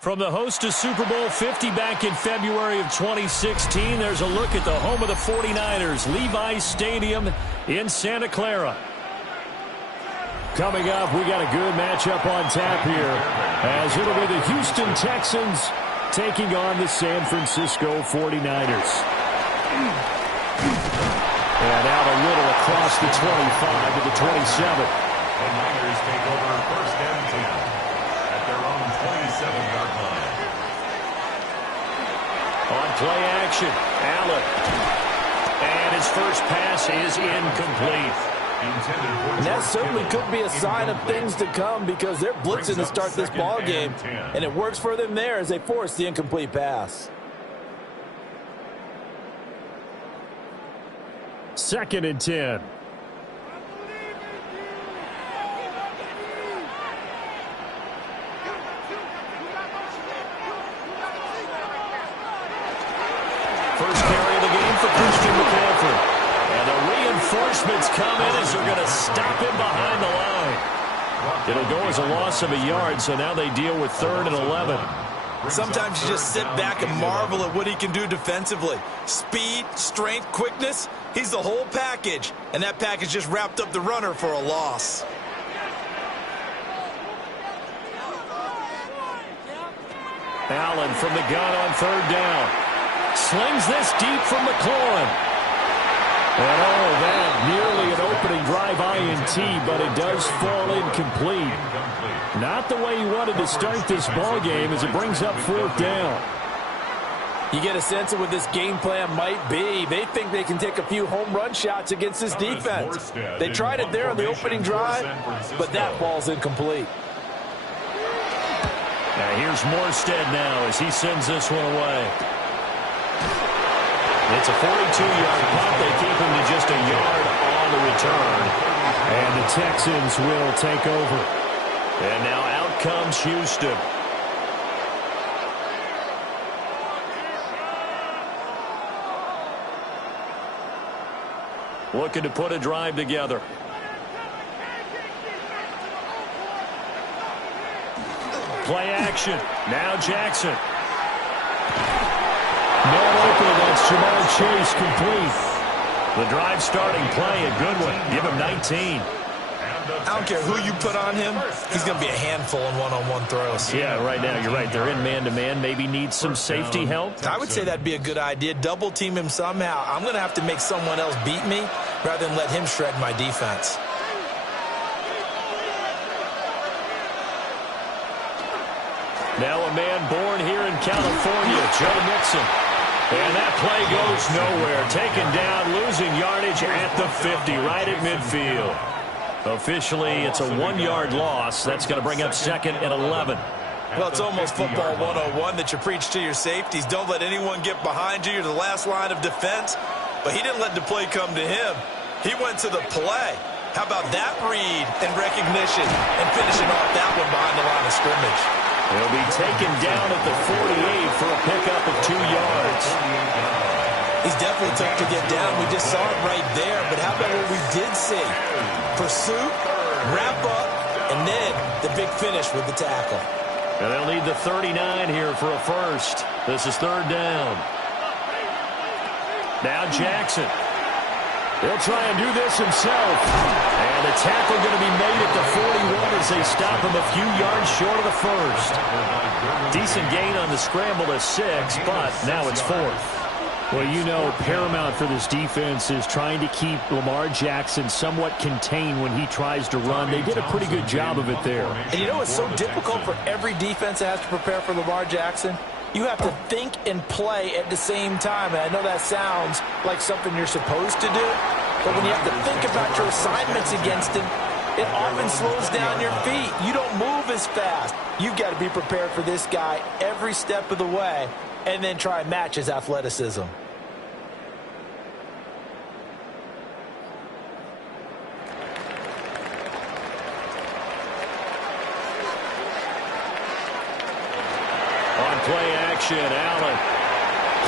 From the host of Super Bowl 50 back in February of 2016, there's a look at the home of the 49ers, Levi's Stadium in Santa Clara. Coming up, we got a good matchup on tap here, as it'll be the Houston Texans taking on the San Francisco 49ers. And out a little across the 25 to the 27. The Niners take over first and 10 at their own 27-yard line. On play action, Allen. And his first pass is incomplete. And that certainly could be a sign of things to come, because they're blitzing to start this ball game, and it works for them there as they force the incomplete pass. Second and 10. First carry of the game for Christian McCaffrey. And the reinforcements come in as they're going to stop him behind the line. It'll go as a loss of a yard, so now they deal with 3rd and 11. Sometimes you just sit back and marvel at what he can do defensively. Speed, strength, quickness, he's the whole package. And that package just wrapped up the runner for a loss. Allen from the gun on 3rd down. Slings this deep from McLaurin. And oh, that nearly an opening drive INT, but it does fall incomplete. Not the way he wanted to start this ball game as it brings up 4th down. You get a sense of what this game plan might be. They think they can take a few home run shots against this defense. They tried it there on the opening drive, but that ball's incomplete. Now here's Morstead now as he sends this one away. It's a 42-yard punt. They keep him to just a yard on the return. And the Texans will take over. And now out comes Houston. Looking to put a drive together. Play action. Now Jackson. Man open against Jamar Chase, complete. The drive starting play, a good one. Give him 19. I don't care who you put on him, he's going to be a handful in one-on-one throws. Yeah, right now, you're right. They're in man-to-man. Maybe need some safety help. I would say that'd be a good idea. Double team him somehow. I'm going to have to make someone else beat me rather than let him shred my defense. Now a man born here in California, Joe Mixon. And that play goes nowhere. Taken down, losing yardage at the 50, right at midfield. Officially, it's a 1-yard loss. That's going to bring up 2nd and 11. Well, it's almost football 101 that you preach to your safeties. Don't let anyone get behind you. You're the last line of defense. But he didn't let the play come to him. He went to the play. How about that read and recognition and finishing off that one behind the line of scrimmage? He'll be taken down at the 48 for a pickup of 2 yards. He's definitely tough to get down. We just saw it right there. But how about what we did see? Pursuit, wrap up, And then the big finish with the tackle. And they'll need the 39 here for a first. This is third down. Now Jackson. He'll try and do this himself. And the tackle going to be made at the 41 as they stop him a few yards short of the first. Decent gain on the scramble to 6, but now it's fourth. Well, you know, paramount for this defense is trying to keep Lamar Jackson somewhat contained when he tries to run. They did a pretty good job of it there. And you know it's so difficult for every defense that has to prepare for Lamar Jackson? You have to think and play at the same time. And I know that sounds like something you're supposed to do, but when you have to think about your assignments against him, it often slows down your feet. You don't move as fast. You've got to be prepared for this guy every step of the way and then try and match his athleticism. Play action, Allen.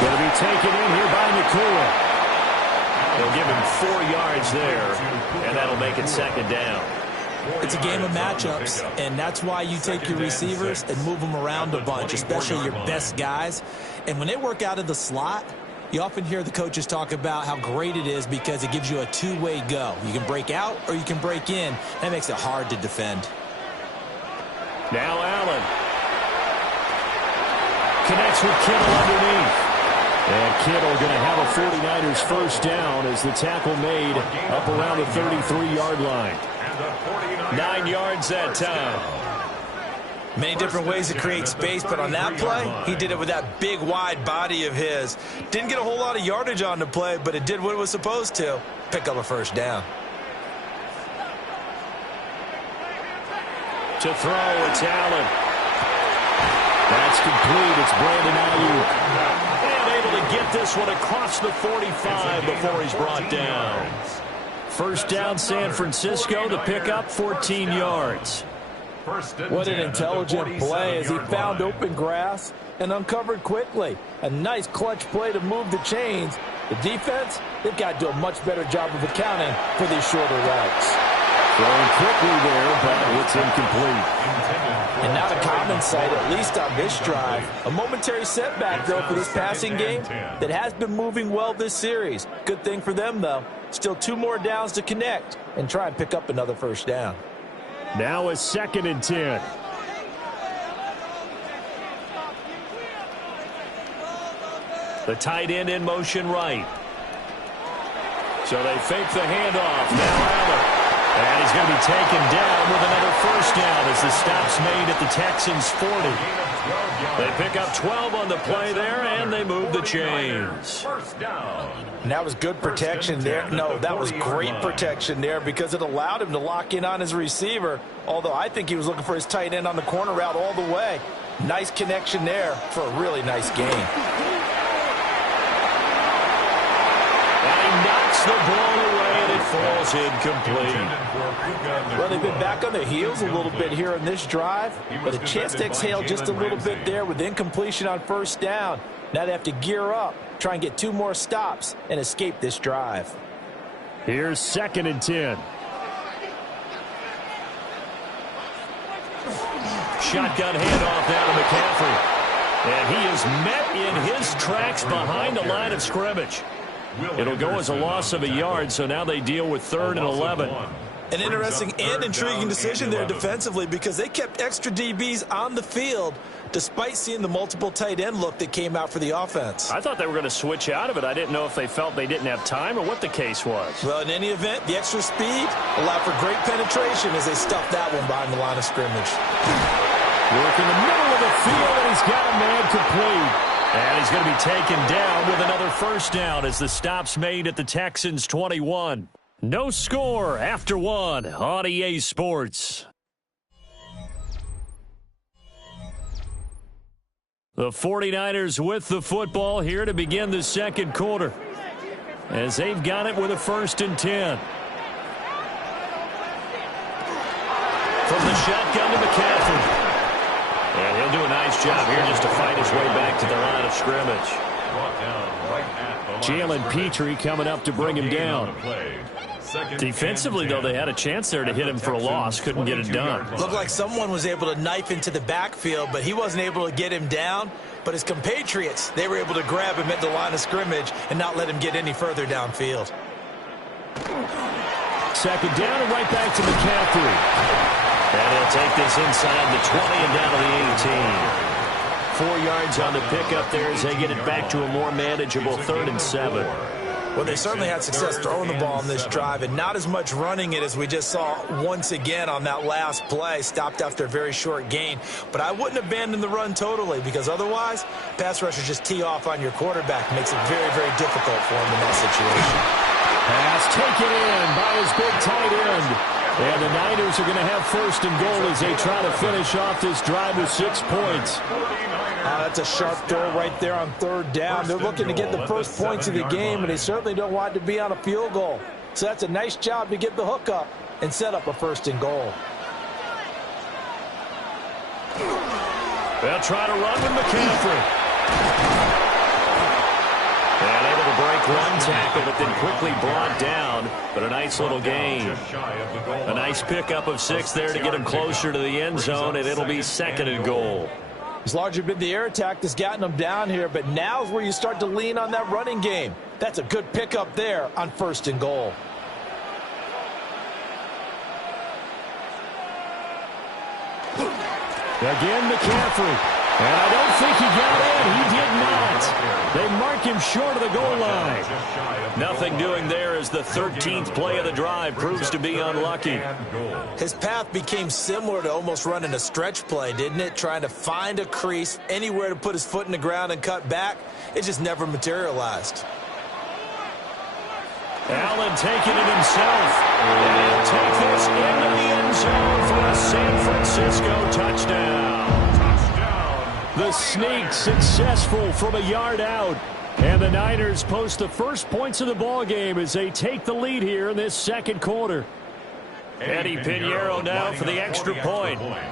Going to be taken in here by Nakua. They'll give him 4 yards there, and that'll make it second down. It's a game of matchups, and that's why you take your receivers and move them around a bunch, especially your best guys. And when they work out of the slot, you often hear the coaches talk about how great it is because it gives you a two-way go. You can break out or you can break in. That makes it hard to defend. Now Allen. Connects with Kittle underneath. And Kittle going to have a 49ers first down as the tackle made up around the 33-yard line. 9 yards that time. Many different ways to create space, but on that play, he did it with that big, wide body of his. Didn't get a whole lot of yardage on the play, but it did what it was supposed to. Pick up a first down. To throw, it's Allen. That's complete. It's Brandon Ayuk. And able to get this one across the 45 before he's brought down. First down, San Francisco. The pickup, 14 yards. What an intelligent play as he found open grass and uncovered quickly. A nice clutch play to move the chains. The defense, they've got to do a much better job of accounting for these shorter routes. Throwing quickly there, but it's incomplete. And not a common sight, at least on this drive. A momentary setback, though, for this passing game that has been moving well this series. Good thing for them, though. Still 2 more downs to connect and try and pick up another first down. Now a 2nd and 10. The tight end in motion right. So they fake the handoff. Now Allen. And he's going to be taken down with another first down as the stop's made at the Texans' 40. They pick up 12 on the play there, and they move the chains. And that was good protection there. No, that was great protection there because it allowed him to lock in on his receiver, although I think he was looking for his tight end on the corner route all the way. Nice connection there for a really nice game. And he knocks the ball away, and it falls incomplete. Well, they've been back on their heels a little bit here in this drive, but a chance to exhale just a little bit there with incompletion on first down. Now they have to gear up, try and get 2 more stops, and escape this drive. Here's 2nd and 10. Shotgun handoff down to McCaffrey. And he is met in his tracks behind the line of scrimmage. It'll go as a loss of a yard, so now they deal with 3rd and 11. An interesting and intriguing decision there defensively because they kept extra DBs on the field despite seeing the multiple tight end look that came out for the offense. I thought they were going to switch out of it. I didn't know if they felt they didn't have time or what the case was. Well, in any event, the extra speed allowed for great penetration as they stuffed that one behind the line of scrimmage. Work in the middle of the field, and he's got a man complete. And he's going to be taken down with another first down as the stop's made at the Texans' 21. No score after 1 on EA Sports. The 49ers with the football here to begin the second quarter as they've got it with a 1st and 10. From the shotgun to McCaffrey. And he'll do a nice job here just to fight his way back to the line of scrimmage. Jalen Petrie coming up to bring him down. second. Defensively, though, they had a chance there to hit him for a loss. Couldn't get it done. Looked like someone was able to knife into the backfield, but he wasn't able to get him down. But his compatriots, they were able to grab him at the line of scrimmage and not let him get any further downfield. Second down and right back to McCaffrey. And he'll take this inside the 20 and down to the 18. 4 yards on the pickup there as they get it back to a more manageable 3rd and 7. Well, they certainly had success throwing the ball on this drive and not as much running it as we just saw once again on that last play. Stopped after a very short gain. But I wouldn't abandon the run totally because otherwise, pass rushers just tee off on your quarterback. Makes it very, very difficult for him in that situation. Pass taken in by his big tight end. And the Niners are going to have 1st and goal as they try to finish off this drive with 6 points. That's a sharp throw right there on 3rd down. They're looking to get the first points of the game, and they certainly don't want it to be on a field goal. So that's a nice job to get the hook up and set up a 1st and goal. They'll try to run with McCaffrey. And able to break one tackle, but then quickly brought down. But a nice little gain. A nice pickup of 6 there to get him closer to the end zone, and it'll be 2nd and goal. It's largely been the air attack that's gotten them down here, but now's where you start to lean on that running game. That's a good pickup there on 1st and goal. Again, McCaffrey. And I don't think he got in. He did not. They mark him short of the goal line. Nothing doing there as the 13th play of the drive proves to be unlucky. His path became similar to almost running a stretch play, didn't it? Trying to find a crease, anywhere to put his foot in the ground and cut back. It just never materialized. Allen taking it himself. And he'll take this into the end zone for a San Francisco touchdown. The sneak successful from a yard out. And the Niners post the first points of the ball game as they take the lead here in this 2nd quarter. Eddie Pinheiro now for the extra point. And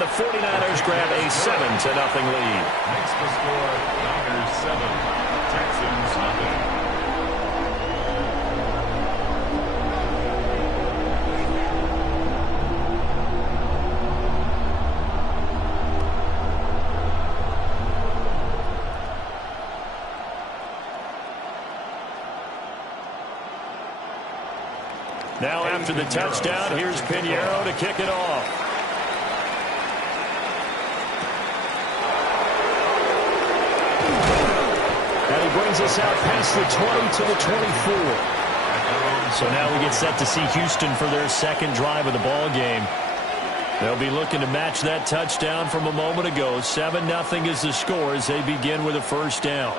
the 49ers grab a 7-0 lead. Makes the score Niners 7, Texans nothing. Now after the touchdown, here's Pinheiro to kick it off. And he brings us out past the 20 to the 24. So now we get set to see Houston for their 2nd drive of the ball game. They'll be looking to match that touchdown from a moment ago. 7-0 is the score as they begin with a 1st down.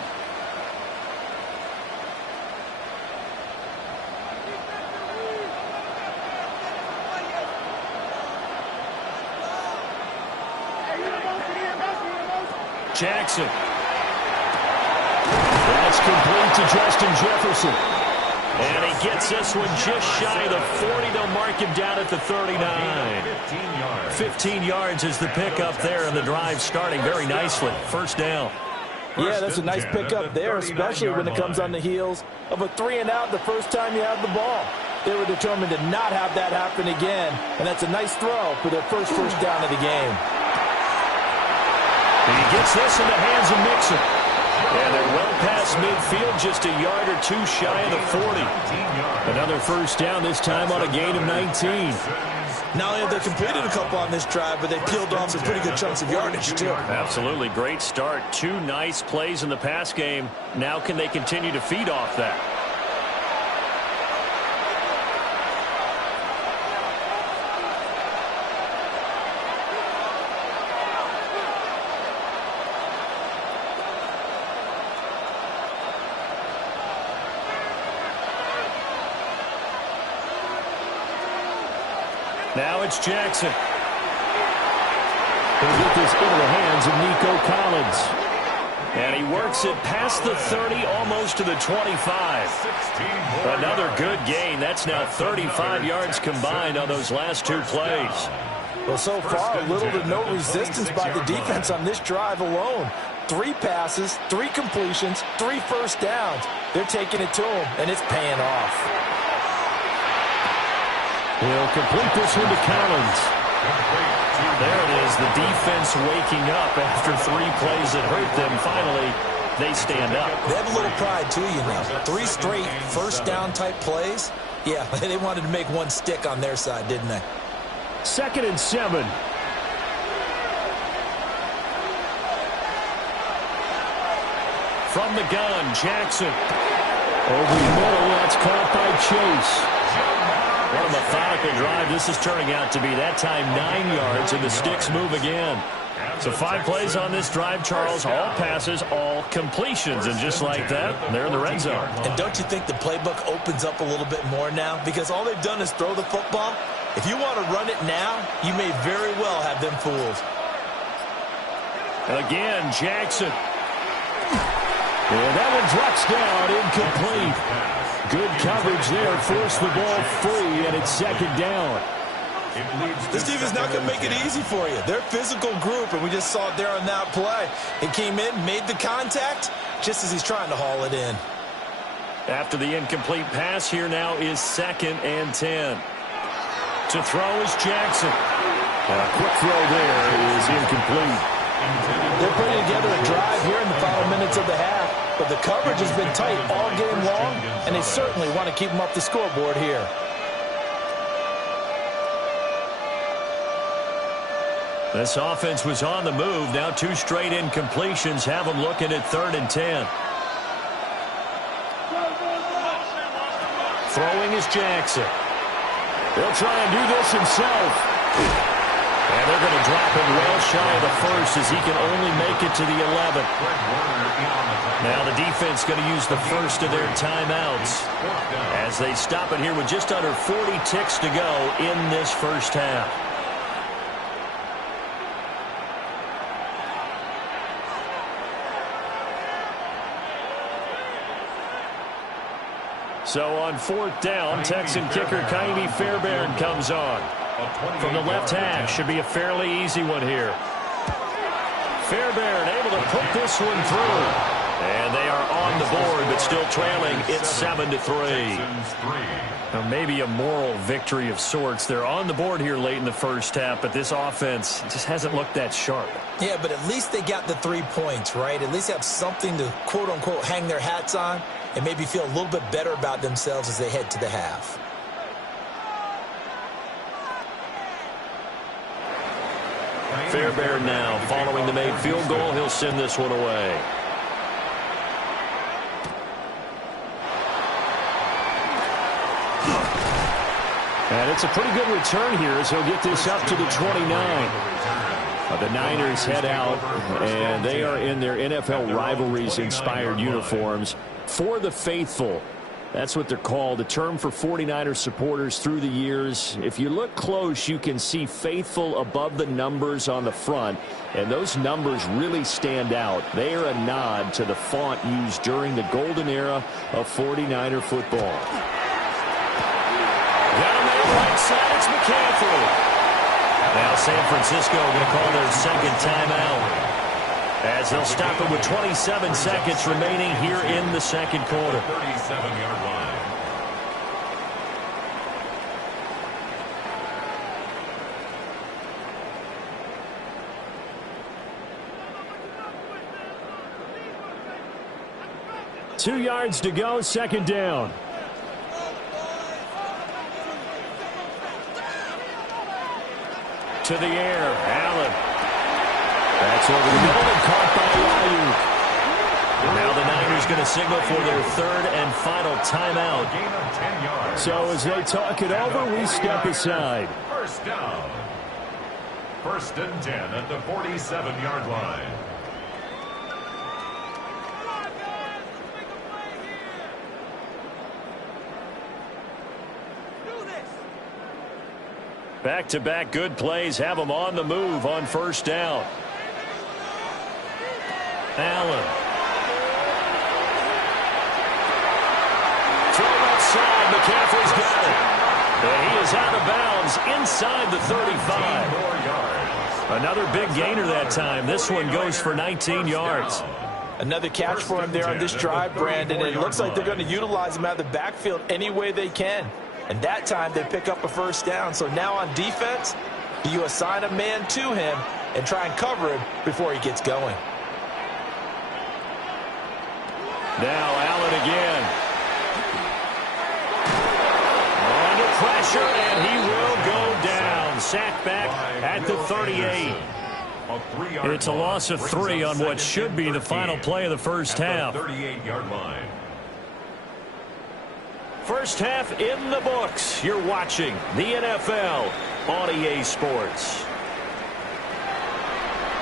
Jackson. That's complete to Justin Jefferson. And he gets this one just shy of the 40. They'll mark him down at the 39. 15 yards is the pickup there, and the drive starting very nicely. 1st down. Yeah, that's a nice pickup there, especially when it comes on the heels of a 3-and-out the first time you have the ball. They were determined to not have that happen again, and that's a nice throw for their first down of the game. And he gets this in the hands of Mixon. And they're well past midfield, just a yard or 2 shy of the 40. Another 1st down, this time on a gain of 19. Not only have they completed a couple on this drive, but they peeled off some pretty good chunks of yardage, too. Absolutely. Great start. 2 nice plays in the pass game. Now can they continue to feed off that? Now it's Jackson. He'll get this into the hands of Nico Collins. And he works it past the 30, almost to the 25. Another good gain. That's now 35 yards combined on those last 2 plays. Well, so far, little to no resistance by the defense on this drive alone. 3 passes, 3 completions, 3 first downs. They're taking it to him, and it's paying off. He'll complete this one to Collins. There it is, the defense waking up after 3 plays that hurt them. Finally, they stand up. They have a little pride, too, you know. 3 straight first down type plays. Yeah, they wanted to make one stick on their side, didn't they? 2nd and 7. From the gun, Jackson. Over the middle, that's caught by Chase. What a methodical drive this is turning out to be. That time 9 yards, and the sticks move again. So 5 plays on this drive, Charles. All passes, all completions. And just like that, they're in the red zone. And don't you think the playbook opens up a little bit more now? Because all they've done is throw the football. If you want to run it now, you may very well have them fooled. Again, Jackson. And that one drops down, incomplete. Good coverage there, forced the ball free, and it's 2nd down. This defense is not going to make it easy for you. They're a physical group, and we just saw it there on that play. It came in, made the contact, just as he's trying to haul it in. After the incomplete pass, here now is 2nd and 10. To throw is Jackson. A quick throw there is incomplete. They're putting together a drive here in the final minutes of the half, but the coverage has been tight all game long, and they certainly want to keep them up the scoreboard here. This offense was on the move. Now 2 straight incompletions have them looking at 3rd and 10. Throwing is Jackson. He'll try and do this himself. And they're going to drop him well shy of the 1st as he can only make it to the 11th. Now the defense going to use the 1st of their timeouts as they stop it here with just under 40 ticks to go in this first half. So on 4th down, Texan kicker Ka'imi Fairbairn comes on. From the left hash, should be a fairly easy one here. Fairbairn able to put this one through. And they are on the board, but still trailing. It's 7-3. Now maybe a moral victory of sorts. They're on the board here late in the first half, but this offense just hasn't looked that sharp. Yeah, but at least they got the 3 points, right? At least have something to, quote-unquote, hang their hats on and maybe feel a little bit better about themselves as they head to the half. Fairbairn now following the made field goal. He'll send this one away. And it's a pretty good return here as he'll get this up to the 29. The Niners head out, and they are in their NFL rivalries-inspired uniforms. For the faithful, that's what they're called, a term for 49ers supporters through the years. If you look close, you can see faithful above the numbers on the front, and those numbers really stand out. They are a nod to the font used during the golden era of 49er football. Down there, right side, it's McCaffrey. Now San Francisco going to call their 2nd timeout as they'll stop it with 27 seconds remaining here in the 2nd quarter. 37-yard line. Two yards to go, 2nd down. To the air, Allen. That's over the middle and caught by Ayuk. Now the Niners going to signal for their 3rd and final timeout. Gain of 10 yards. So as they talk it over, we step aside. First down. 1st and 10 at the 47-yard line. Back-to-back good plays have them on the move on 1st down. Allen. Throw outside. McCaffrey's got it. And he is out of bounds inside the 35. 15 more yards. Another big gainer that time. This one goes for 19 yards. Another catch for him there on this drive, Brandon. And it looks like they're going to utilize him out of the backfield any way they can. And that time they pick up a first down. So now on defense, you assign a man to him and try and cover him before he gets going. Now Allen again. Under pressure, and he will go down. Sacked back at the 38. It's a loss of 3 on what should be the final play of the first half. 38-yard line. First half in the books. You're watching the NFL on EA Sports.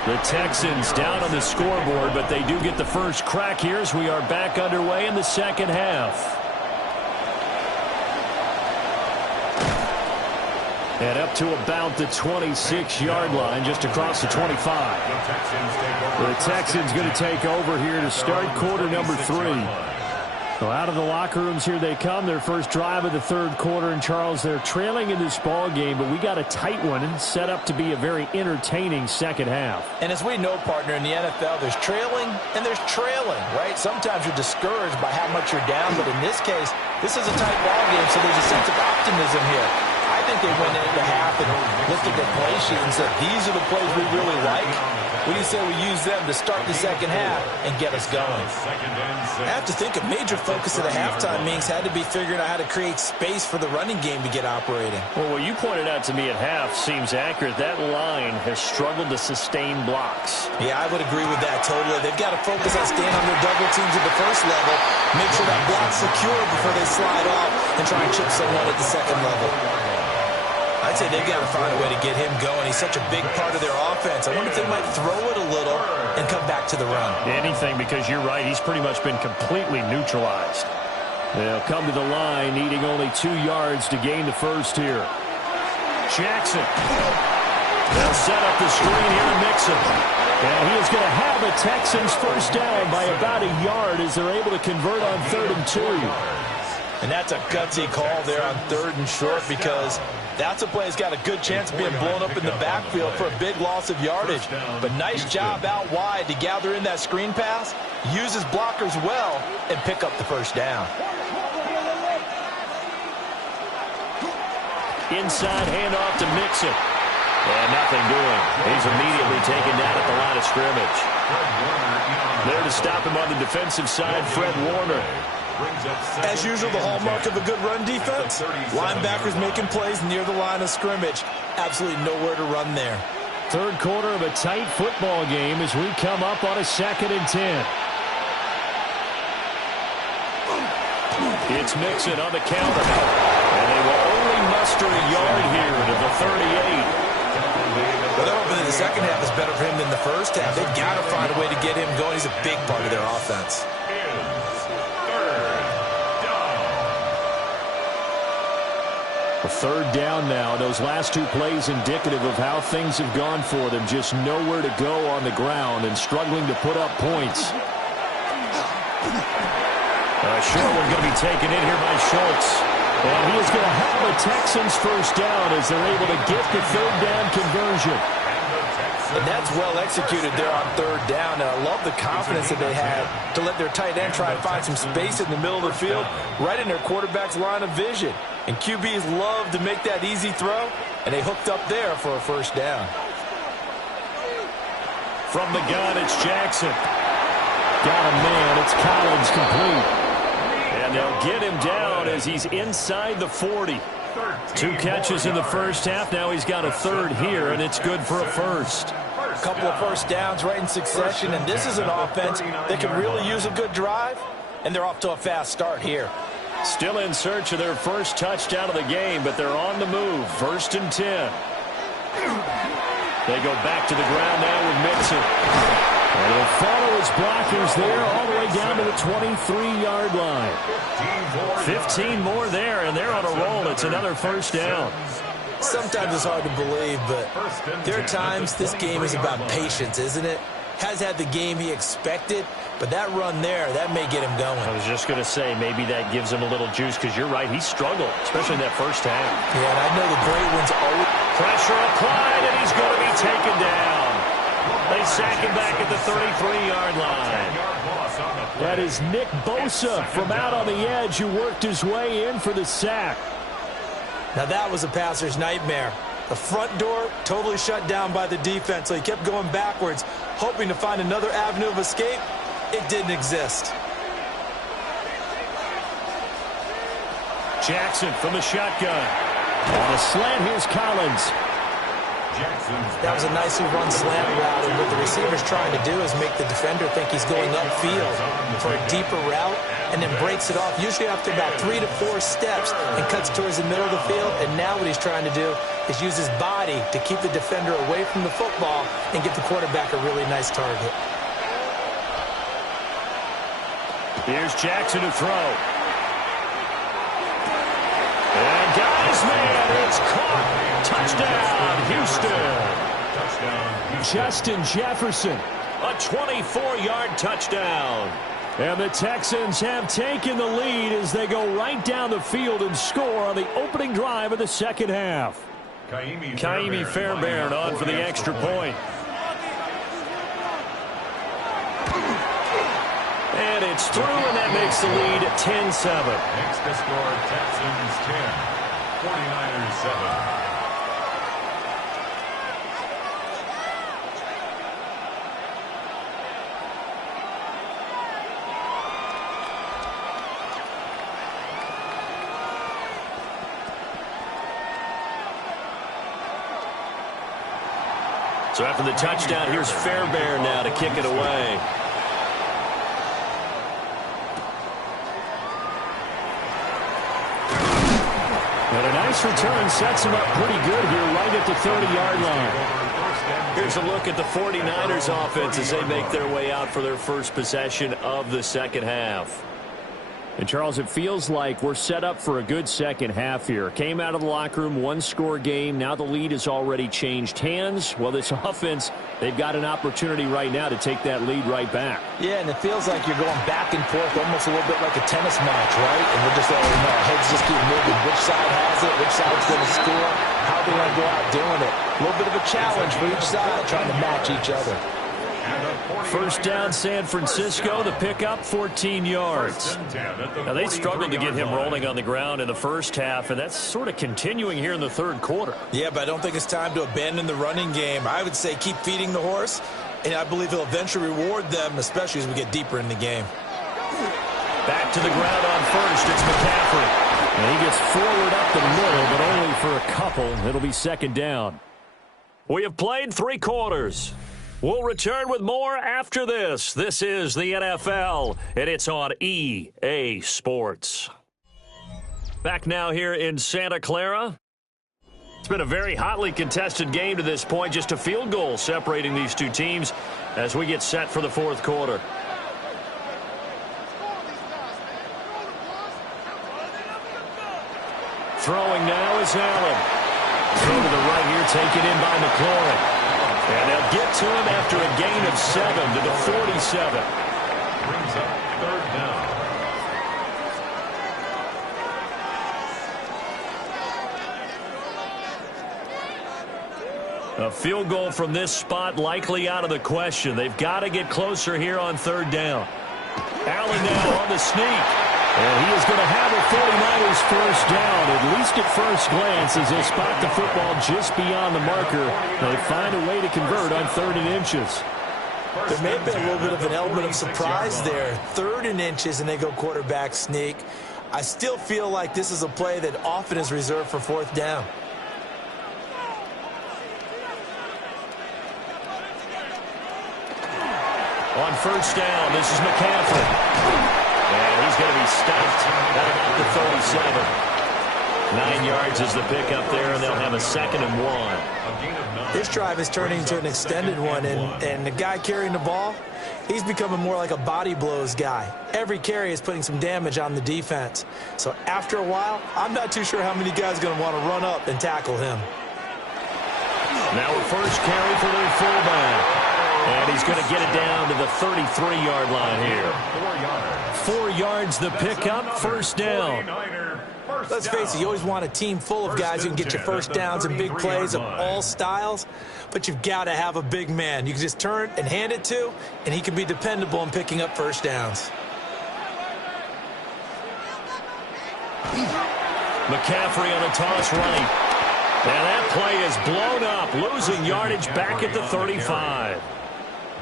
The Texans down on the scoreboard, but they do get the first crack here as we are back underway in the second half. And up to about the 26-yard line, just across the 25. The Texans going to take over here to start quarter number 3. So out of the locker rooms here they come. Their first drive of the third quarter. And, Charles, they're trailing in this ball game, but we got a tight one and set up to be a very entertaining second half. And as we know, partner, in the NFL, there's trailing and there's trailing, right? Sometimes you're discouraged by how much you're down, but in this case, this is a tight ball game, so there's a sense of optimism here. I think they went into half and looked at their play sheet and said, these are the plays we really like. What do you say we use them to start the second half and get us going? I have to think a major focus of the halftime meetings had to be figuring out how to create space for the running game to get operating. Well, what you pointed out to me at half seems accurate. That line has struggled to sustain blocks. Yeah, I would agree with that totally. They've got to focus on staying on their double teams at the first level, make sure that block's secure before they slide off and try and chip someone at the second level. I'd say they've got to find a way to get him going. He's such a big part of their offense. I wonder if they might throw it a little and come back to the run. Anything, because you're right. He's pretty much been completely neutralized. They'll come to the line, needing only 2 yards to gain the first here. Jackson. They'll set up the screen here to Mixon. And he is going to have a Texans first down by about a yard as they're able to convert on 3rd and 2. And that's a gutsy call there on 3rd and short, because that's a play that's got a good chance of being blown up in the backfield for a big loss of yardage. But nice job out wide to gather in that screen pass, use his blockers well, and pick up the first down. Inside handoff to Mixon. And nothing doing. He's immediately taken down at the line of scrimmage. There to stop him on the defensive side, Fred Warner. As usual, the hallmark of a good run defense, linebackers making plays near the line of scrimmage. Absolutely nowhere to run there. Third quarter of a tight football game as we come up on a 2nd and 10. It's Mixon on the counter. And they will only muster a yard here to the 38. Well, they're hoping that the second half is better for him than the first half. They've got to find a way to get him going. He's a big part of their offense. A 3rd down now. Those last 2 plays indicative of how things have gone for them. Just nowhere to go on the ground and struggling to put up points. A short one going to be taken in here by Schultz. And he is going to have a Texans first down as they're able to get the 3rd down conversion. And that's well executed there on 3rd down. And I love the confidence that they had to let their tight end try and find some space in the middle of the field, right in their quarterback's line of vision. And QBs love to make that easy throw, and they hooked up there for a first down. From the gun, it's Jackson. Got a man. It's Collins complete. And they'll get him down as he's inside the 40. 2 catches in the first half. Now he's got a 3rd here, and it's good for a first. A couple of first downs right in succession, and this is an offense that can really use a good drive, and they're off to a fast start here. Still in search of their first touchdown of the game, but they're on the move. 1st and 10. They go back to the ground now with Mixon. And he'll follow his blockers there all the way down to the 23-yard line. 15 more there, and they're on a roll. It's another first down. Sometimes it's hard to believe, but there are times this game is about patience, isn't it? Has had the game he expected, but that run there, that may get him going. I was just going to say, maybe that gives him a little juice, because you're right, he struggled, especially in that first half. Yeah, and I know the great ones always Pressure applied, and he's going to be taken down. They sack him back at the 33-yard line. That is Nick Bosa from out on the edge who worked his way in for the sack. Now that was a passer's nightmare. The front door totally shut down by the defense, so he kept going backwards, hoping to find another avenue of escape. It didn't exist. Jackson from the shotgun. On a slant, here's Collins. That was a nicely run slant route, and what the receiver's trying to do is make the defender think he's going upfield for a deeper route, and then breaks it off, usually after about 3 to 4 steps, and cuts towards the middle of the field. And now what he's trying to do is use his body to keep the defender away from the football and get the quarterback a really nice target. Here's Jackson to throw. And got his man. It's caught. Touchdown, Houston. Justin Jefferson, a 24-yard touchdown. And the Texans have taken the lead as they go right down the field and score on the opening drive of the second half. Kaimi Fairbairn on for the extra point. And it's through, and that makes the lead 10-7. Next to score, Texans 10, 49ers 7. So after the touchdown, here's Fairbairn now to kick it away. And a nice return sets him up pretty good here right at the 30-yard line. Here's a look at the 49ers offense as they make their way out for their first possession of the second half. And, Charles, it feels like we're set up for a good second half here. Came out of the locker room, one-score game. Now the lead has already changed hands. Well, this offense, they've got an opportunity right now to take that lead right back. Yeah, and it feels like you're going back and forth almost a little bit like a tennis match, right? And we're just all, heads just keep moving. Which side has it? Which side's going to score? How they going to go out doing it? A little bit of a challenge for each side, trying to match each other. First down, San Francisco. The pickup, 14 yards. Now, they struggled to get him rolling on the ground in the first half, and that's sort of continuing here in the third quarter. Yeah, but I don't think it's time to abandon the running game. I would say keep feeding the horse, and I believe he'll eventually reward them, especially as we get deeper in the game. Back to the ground on first. It's McCaffrey. And he gets forward up the middle, but only for a couple. It'll be second down. We have played 3 quarters. We'll return with more after this. This is the NFL, and it's on EA Sports. Back now here in Santa Clara. It's been a very hotly contested game to this point. Just a field goal separating these two teams as we get set for the fourth quarter. Throwing now is Allen. Throw to the right here, taken in by McLaurin. And they'll get to him after a gain of 7 to the 47. Brings up third down. A field goal from this spot likely out of the question. They've got to get closer here on third down. Allen now on the sneak. And he is going to have a 49ers first down, at least at first glance, as they spot the football just beyond the marker. They find a way to convert on 3rd and inches. There may have been a little bit of an element of surprise there. 3rd and inches, and they go quarterback sneak. I still feel like this is a play that often is reserved for 4th down. On first down, this is McCaffrey. And he's going to be stopped at about the 37. 9 yards is the pickup there, and they'll have a 2nd and 1. This drive is turning into an extended one, and the guy carrying the ball, he's becoming more like a body blows guy. Every carry is putting some damage on the defense. So after a while, I'm not too sure how many guys are going to want to run up and tackle him. Now a first carry for their fullback. And he's going to get it down to the 33-yard line here. 4 yards the pickup, first down. Let's face it, you always want a team full of guys who can get you first downs and big plays of all styles, but you've got to have a big man you can just turn and hand it to, and he can be dependable in picking up first downs. McCaffrey on a toss right. And that play is blown up, losing yardage back at the 35.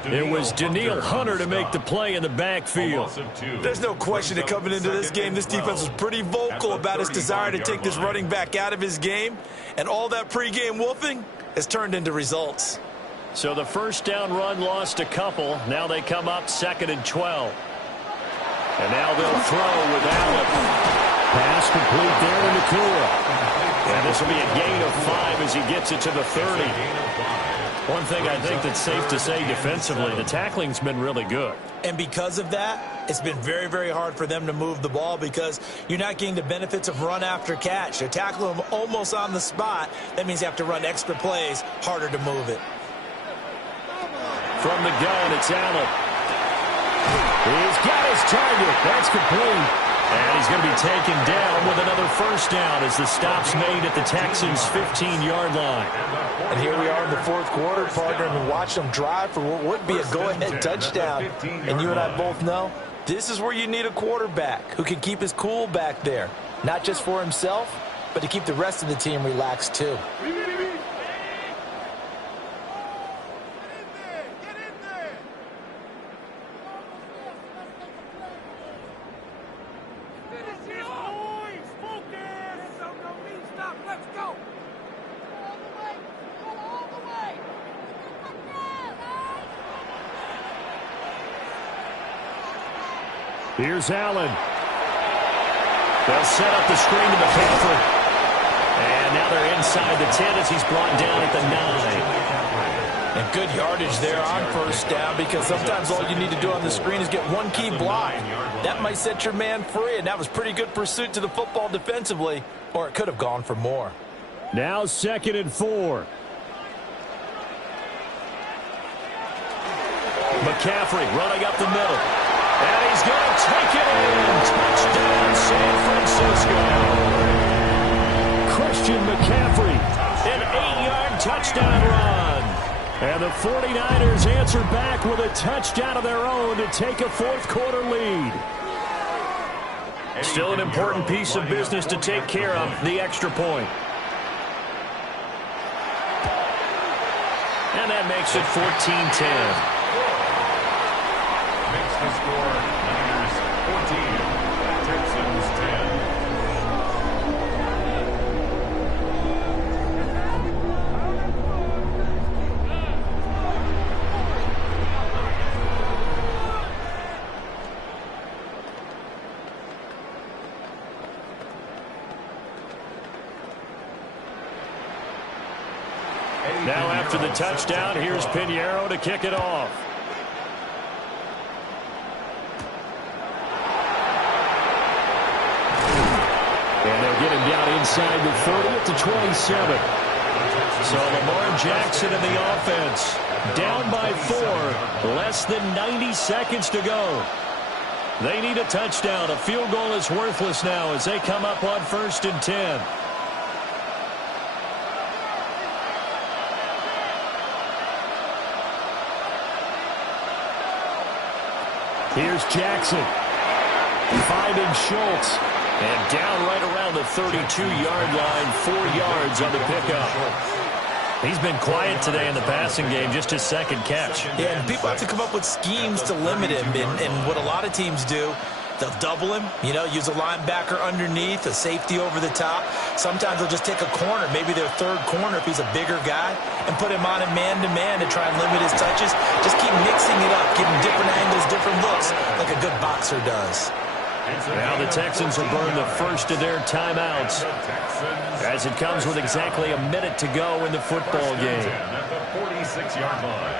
It was Danielle Hunter to make the play in the backfield. There's no question that coming into this game, this defense was pretty vocal about its desire to take this running back out of his game, and all that pregame wolfing has turned into results. So the first down run lost a couple. Now they come up 2nd and 12. And now they'll throw with Allen. Pass complete there to Nakua. And this will be a gain of 5 as he gets it to the 30. One thing I think that's safe to say defensively, the tackling's been really good. And because of that, it's been very, very hard for them to move the ball because you're not getting the benefits of run after catch. They're tackling them almost on the spot. That means you have to run extra plays, harder to move it. From the gun, it's Allen. He's got his target. That's complete. And he's going to be taken down with another first down as the stop's made at the Texans' 15-yard line. And here we are in the fourth quarter, partner, and watch them drive for what would be a go-ahead touchdown. And you and I both know this is where you need a quarterback who can keep his cool back there, not just for himself, but to keep the rest of the team relaxed too. Here's Allen. They'll set up the screen to McCaffrey. And now they're inside the 10 as he's brought down at the 9. And good yardage there on first down because sometimes all you need to do on the screen is get one key block. That might set your man free, and that was pretty good pursuit to the football defensively, or it could have gone for more. Now 2nd and 4. McCaffrey running up the middle. And he's going to take it in. Touchdown, San Francisco. Christian McCaffrey, an 8-yard touchdown run. And the 49ers answer back with a touchdown of their own to take a fourth-quarter lead. Still an important piece of business to take care of, the extra point. And that makes it 14-10. Makes the score Niners 14, Texans 10. Now after the touchdown, here's Pinheiro to kick it off. And they'll get him down inside the 30 at the 27. So Lamar Jackson in the offense. Down by 4. Less than 90 seconds to go. They need a touchdown. A field goal is worthless now as they come up on 1st and 10. Here's Jackson. Finding Schultz. And down right around the 32-yard line, 4 yards on the pickup. He's been quiet today in the passing game, just his second catch. Yeah, and people have to come up with schemes to limit him. And what a lot of teams do, they'll double him, use a linebacker underneath, a safety over the top. Sometimes they'll just take a corner, maybe their third corner if he's a bigger guy, and put him on a man-to-man to try and limit his touches. Just keep mixing it up, give him different angles, different looks, like a good boxer does. Now the Texans will burn the first of their timeouts as it comes with exactly a minute to go in the football game. At the 46-yard line.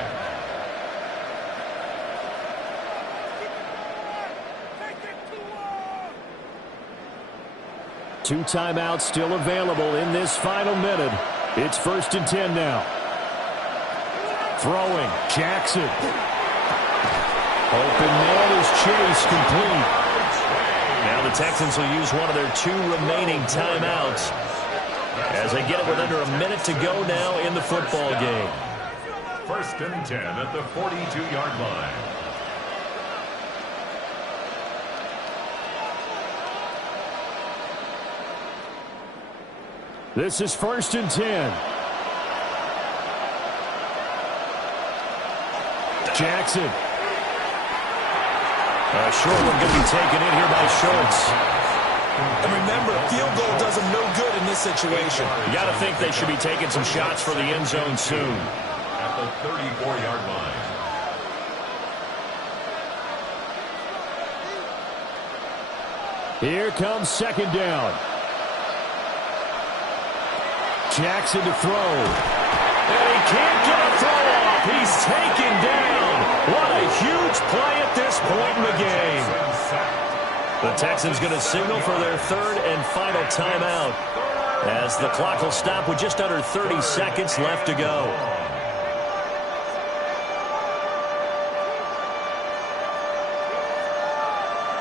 Two timeouts still available in this final minute. It's 1st and 10 now. Throwing, Jackson. Open man is Chase, complete. Now the Texans will use one of their 2 remaining timeouts as they get it with under a minute to go now in the football game. 1st and 10 at the 42-yard line. This is 1st and 10. Jackson. A short one going to be taken in here by Schultz. And remember, a field goal does them no good in this situation. You got to think they should be taking some shots for the end zone soon. At the 34-yard line. Here comes 2nd down. Jackson to throw. And he can't get a throw off. He's taken down. What a huge play at this point in the game. The Texans going to signal for their 3rd and final timeout as the clock will stop with just under 30 seconds left to go.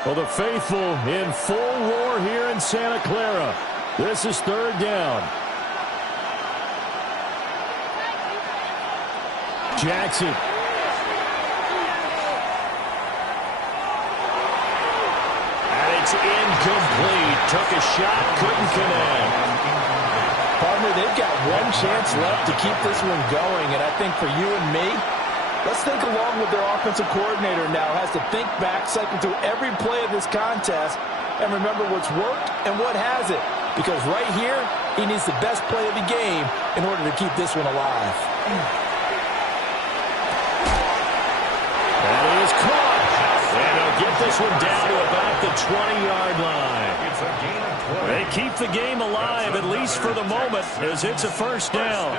Well, the faithful in full roar here in Santa Clara. This is 3rd down. Jackson. And it's incomplete. Took a shot, couldn't connect. Partner, they've got one chance left to keep this one going, and I think for you and me, let's think along with their offensive coordinator now. Has to think back, cycle through every play of this contest, and remember what's worked and what hasn't. Because right here, he needs the best play of the game in order to keep this one alive. That is caught. And they'll get this one down to about the 20-yard line. It's a gain of 20. They keep the game alive, at least for the moment, as it's a 1st down.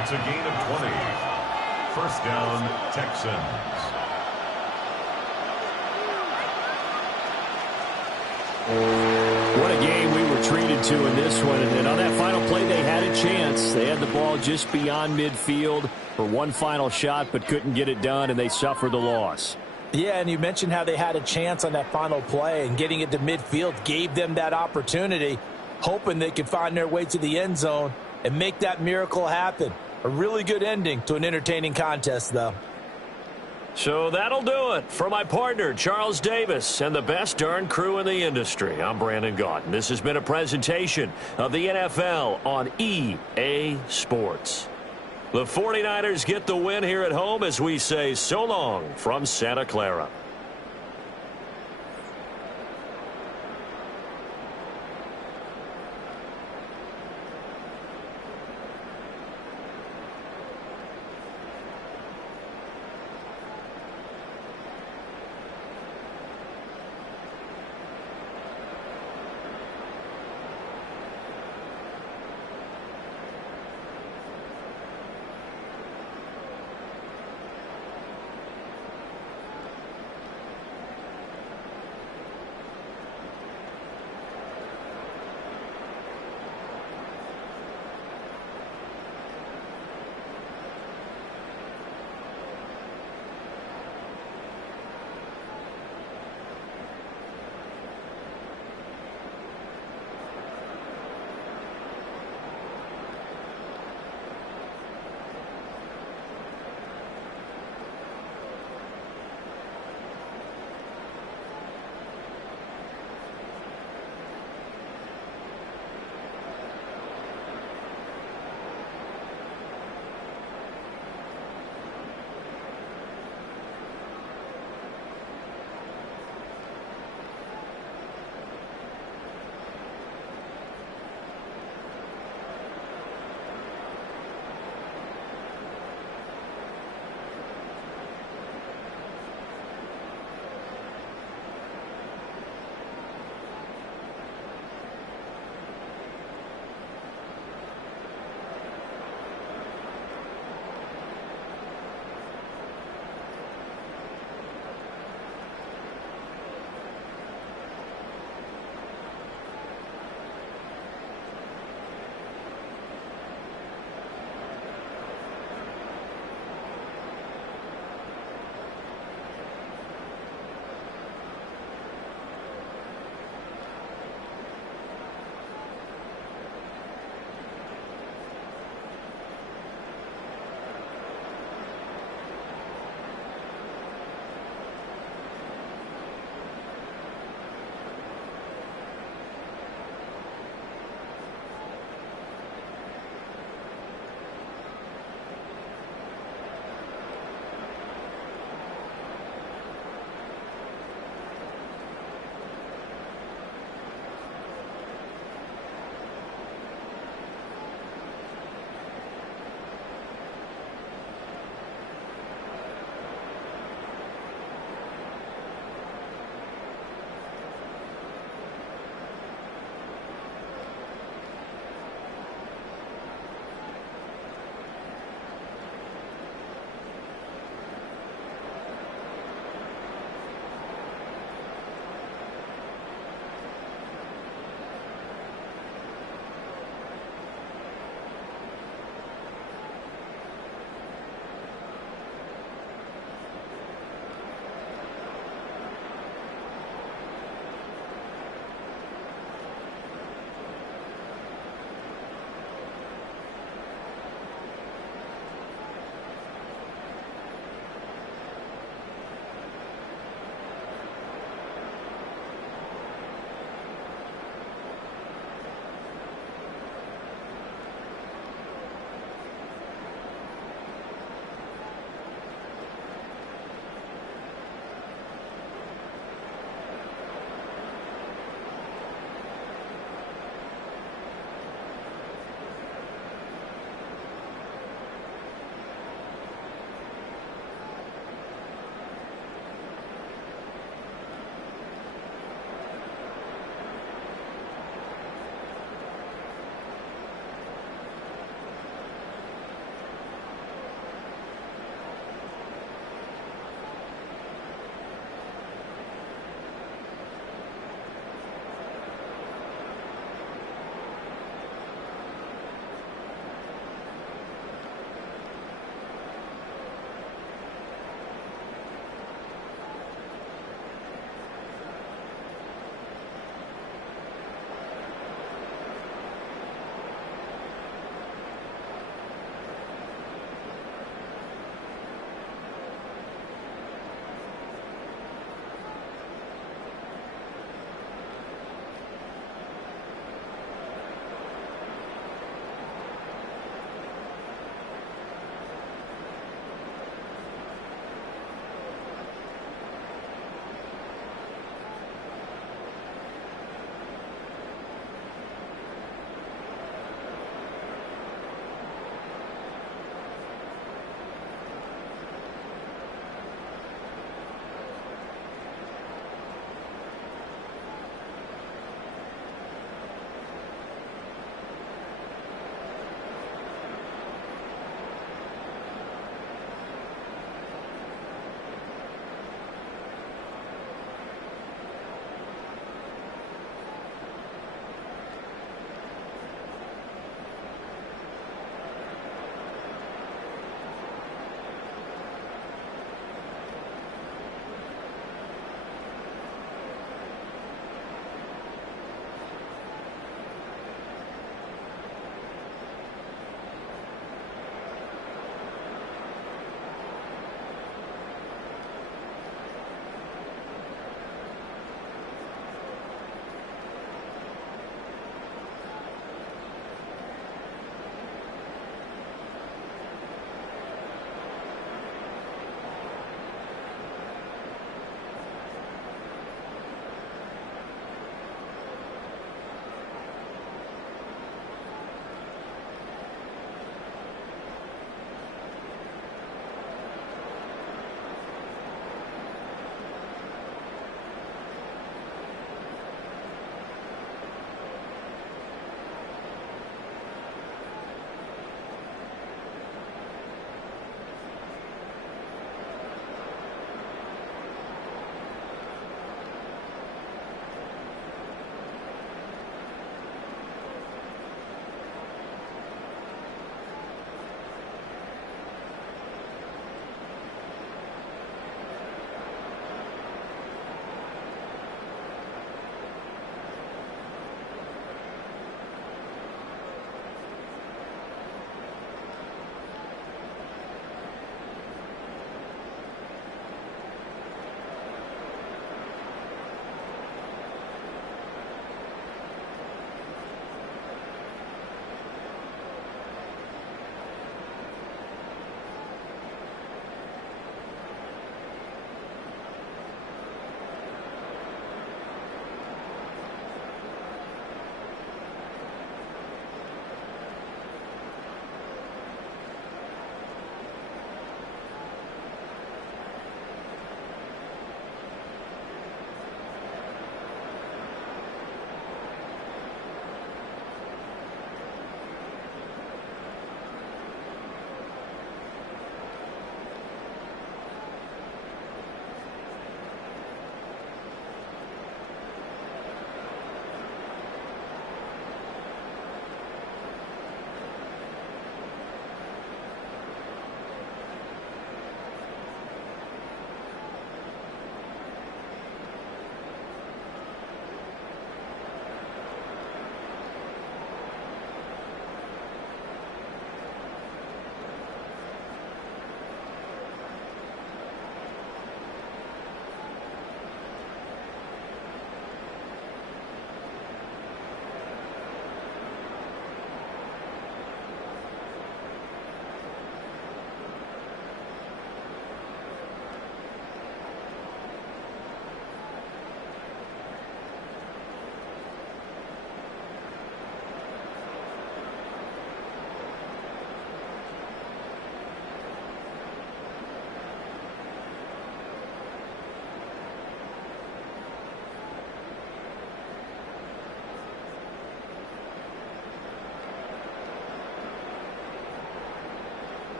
It's a gain of 20. 1st down, Texans. What a game we were treated to in this one. And on that final play, they had a chance. They had the ball just beyond midfield for one final shot, but couldn't get it done, and they suffered the loss. Yeah, and you mentioned how they had a chance on that final play, and getting it to midfield gave them that opportunity, hoping they could find their way to the end zone and make that miracle happen. A really good ending to an entertaining contest, though. So that'll do it for my partner, Charles Davis, and the best darn crew in the industry. I'm Brandon Gaudin. This has been a presentation of the NFL on EA Sports. The 49ers get the win here at home as we say so long from Santa Clara.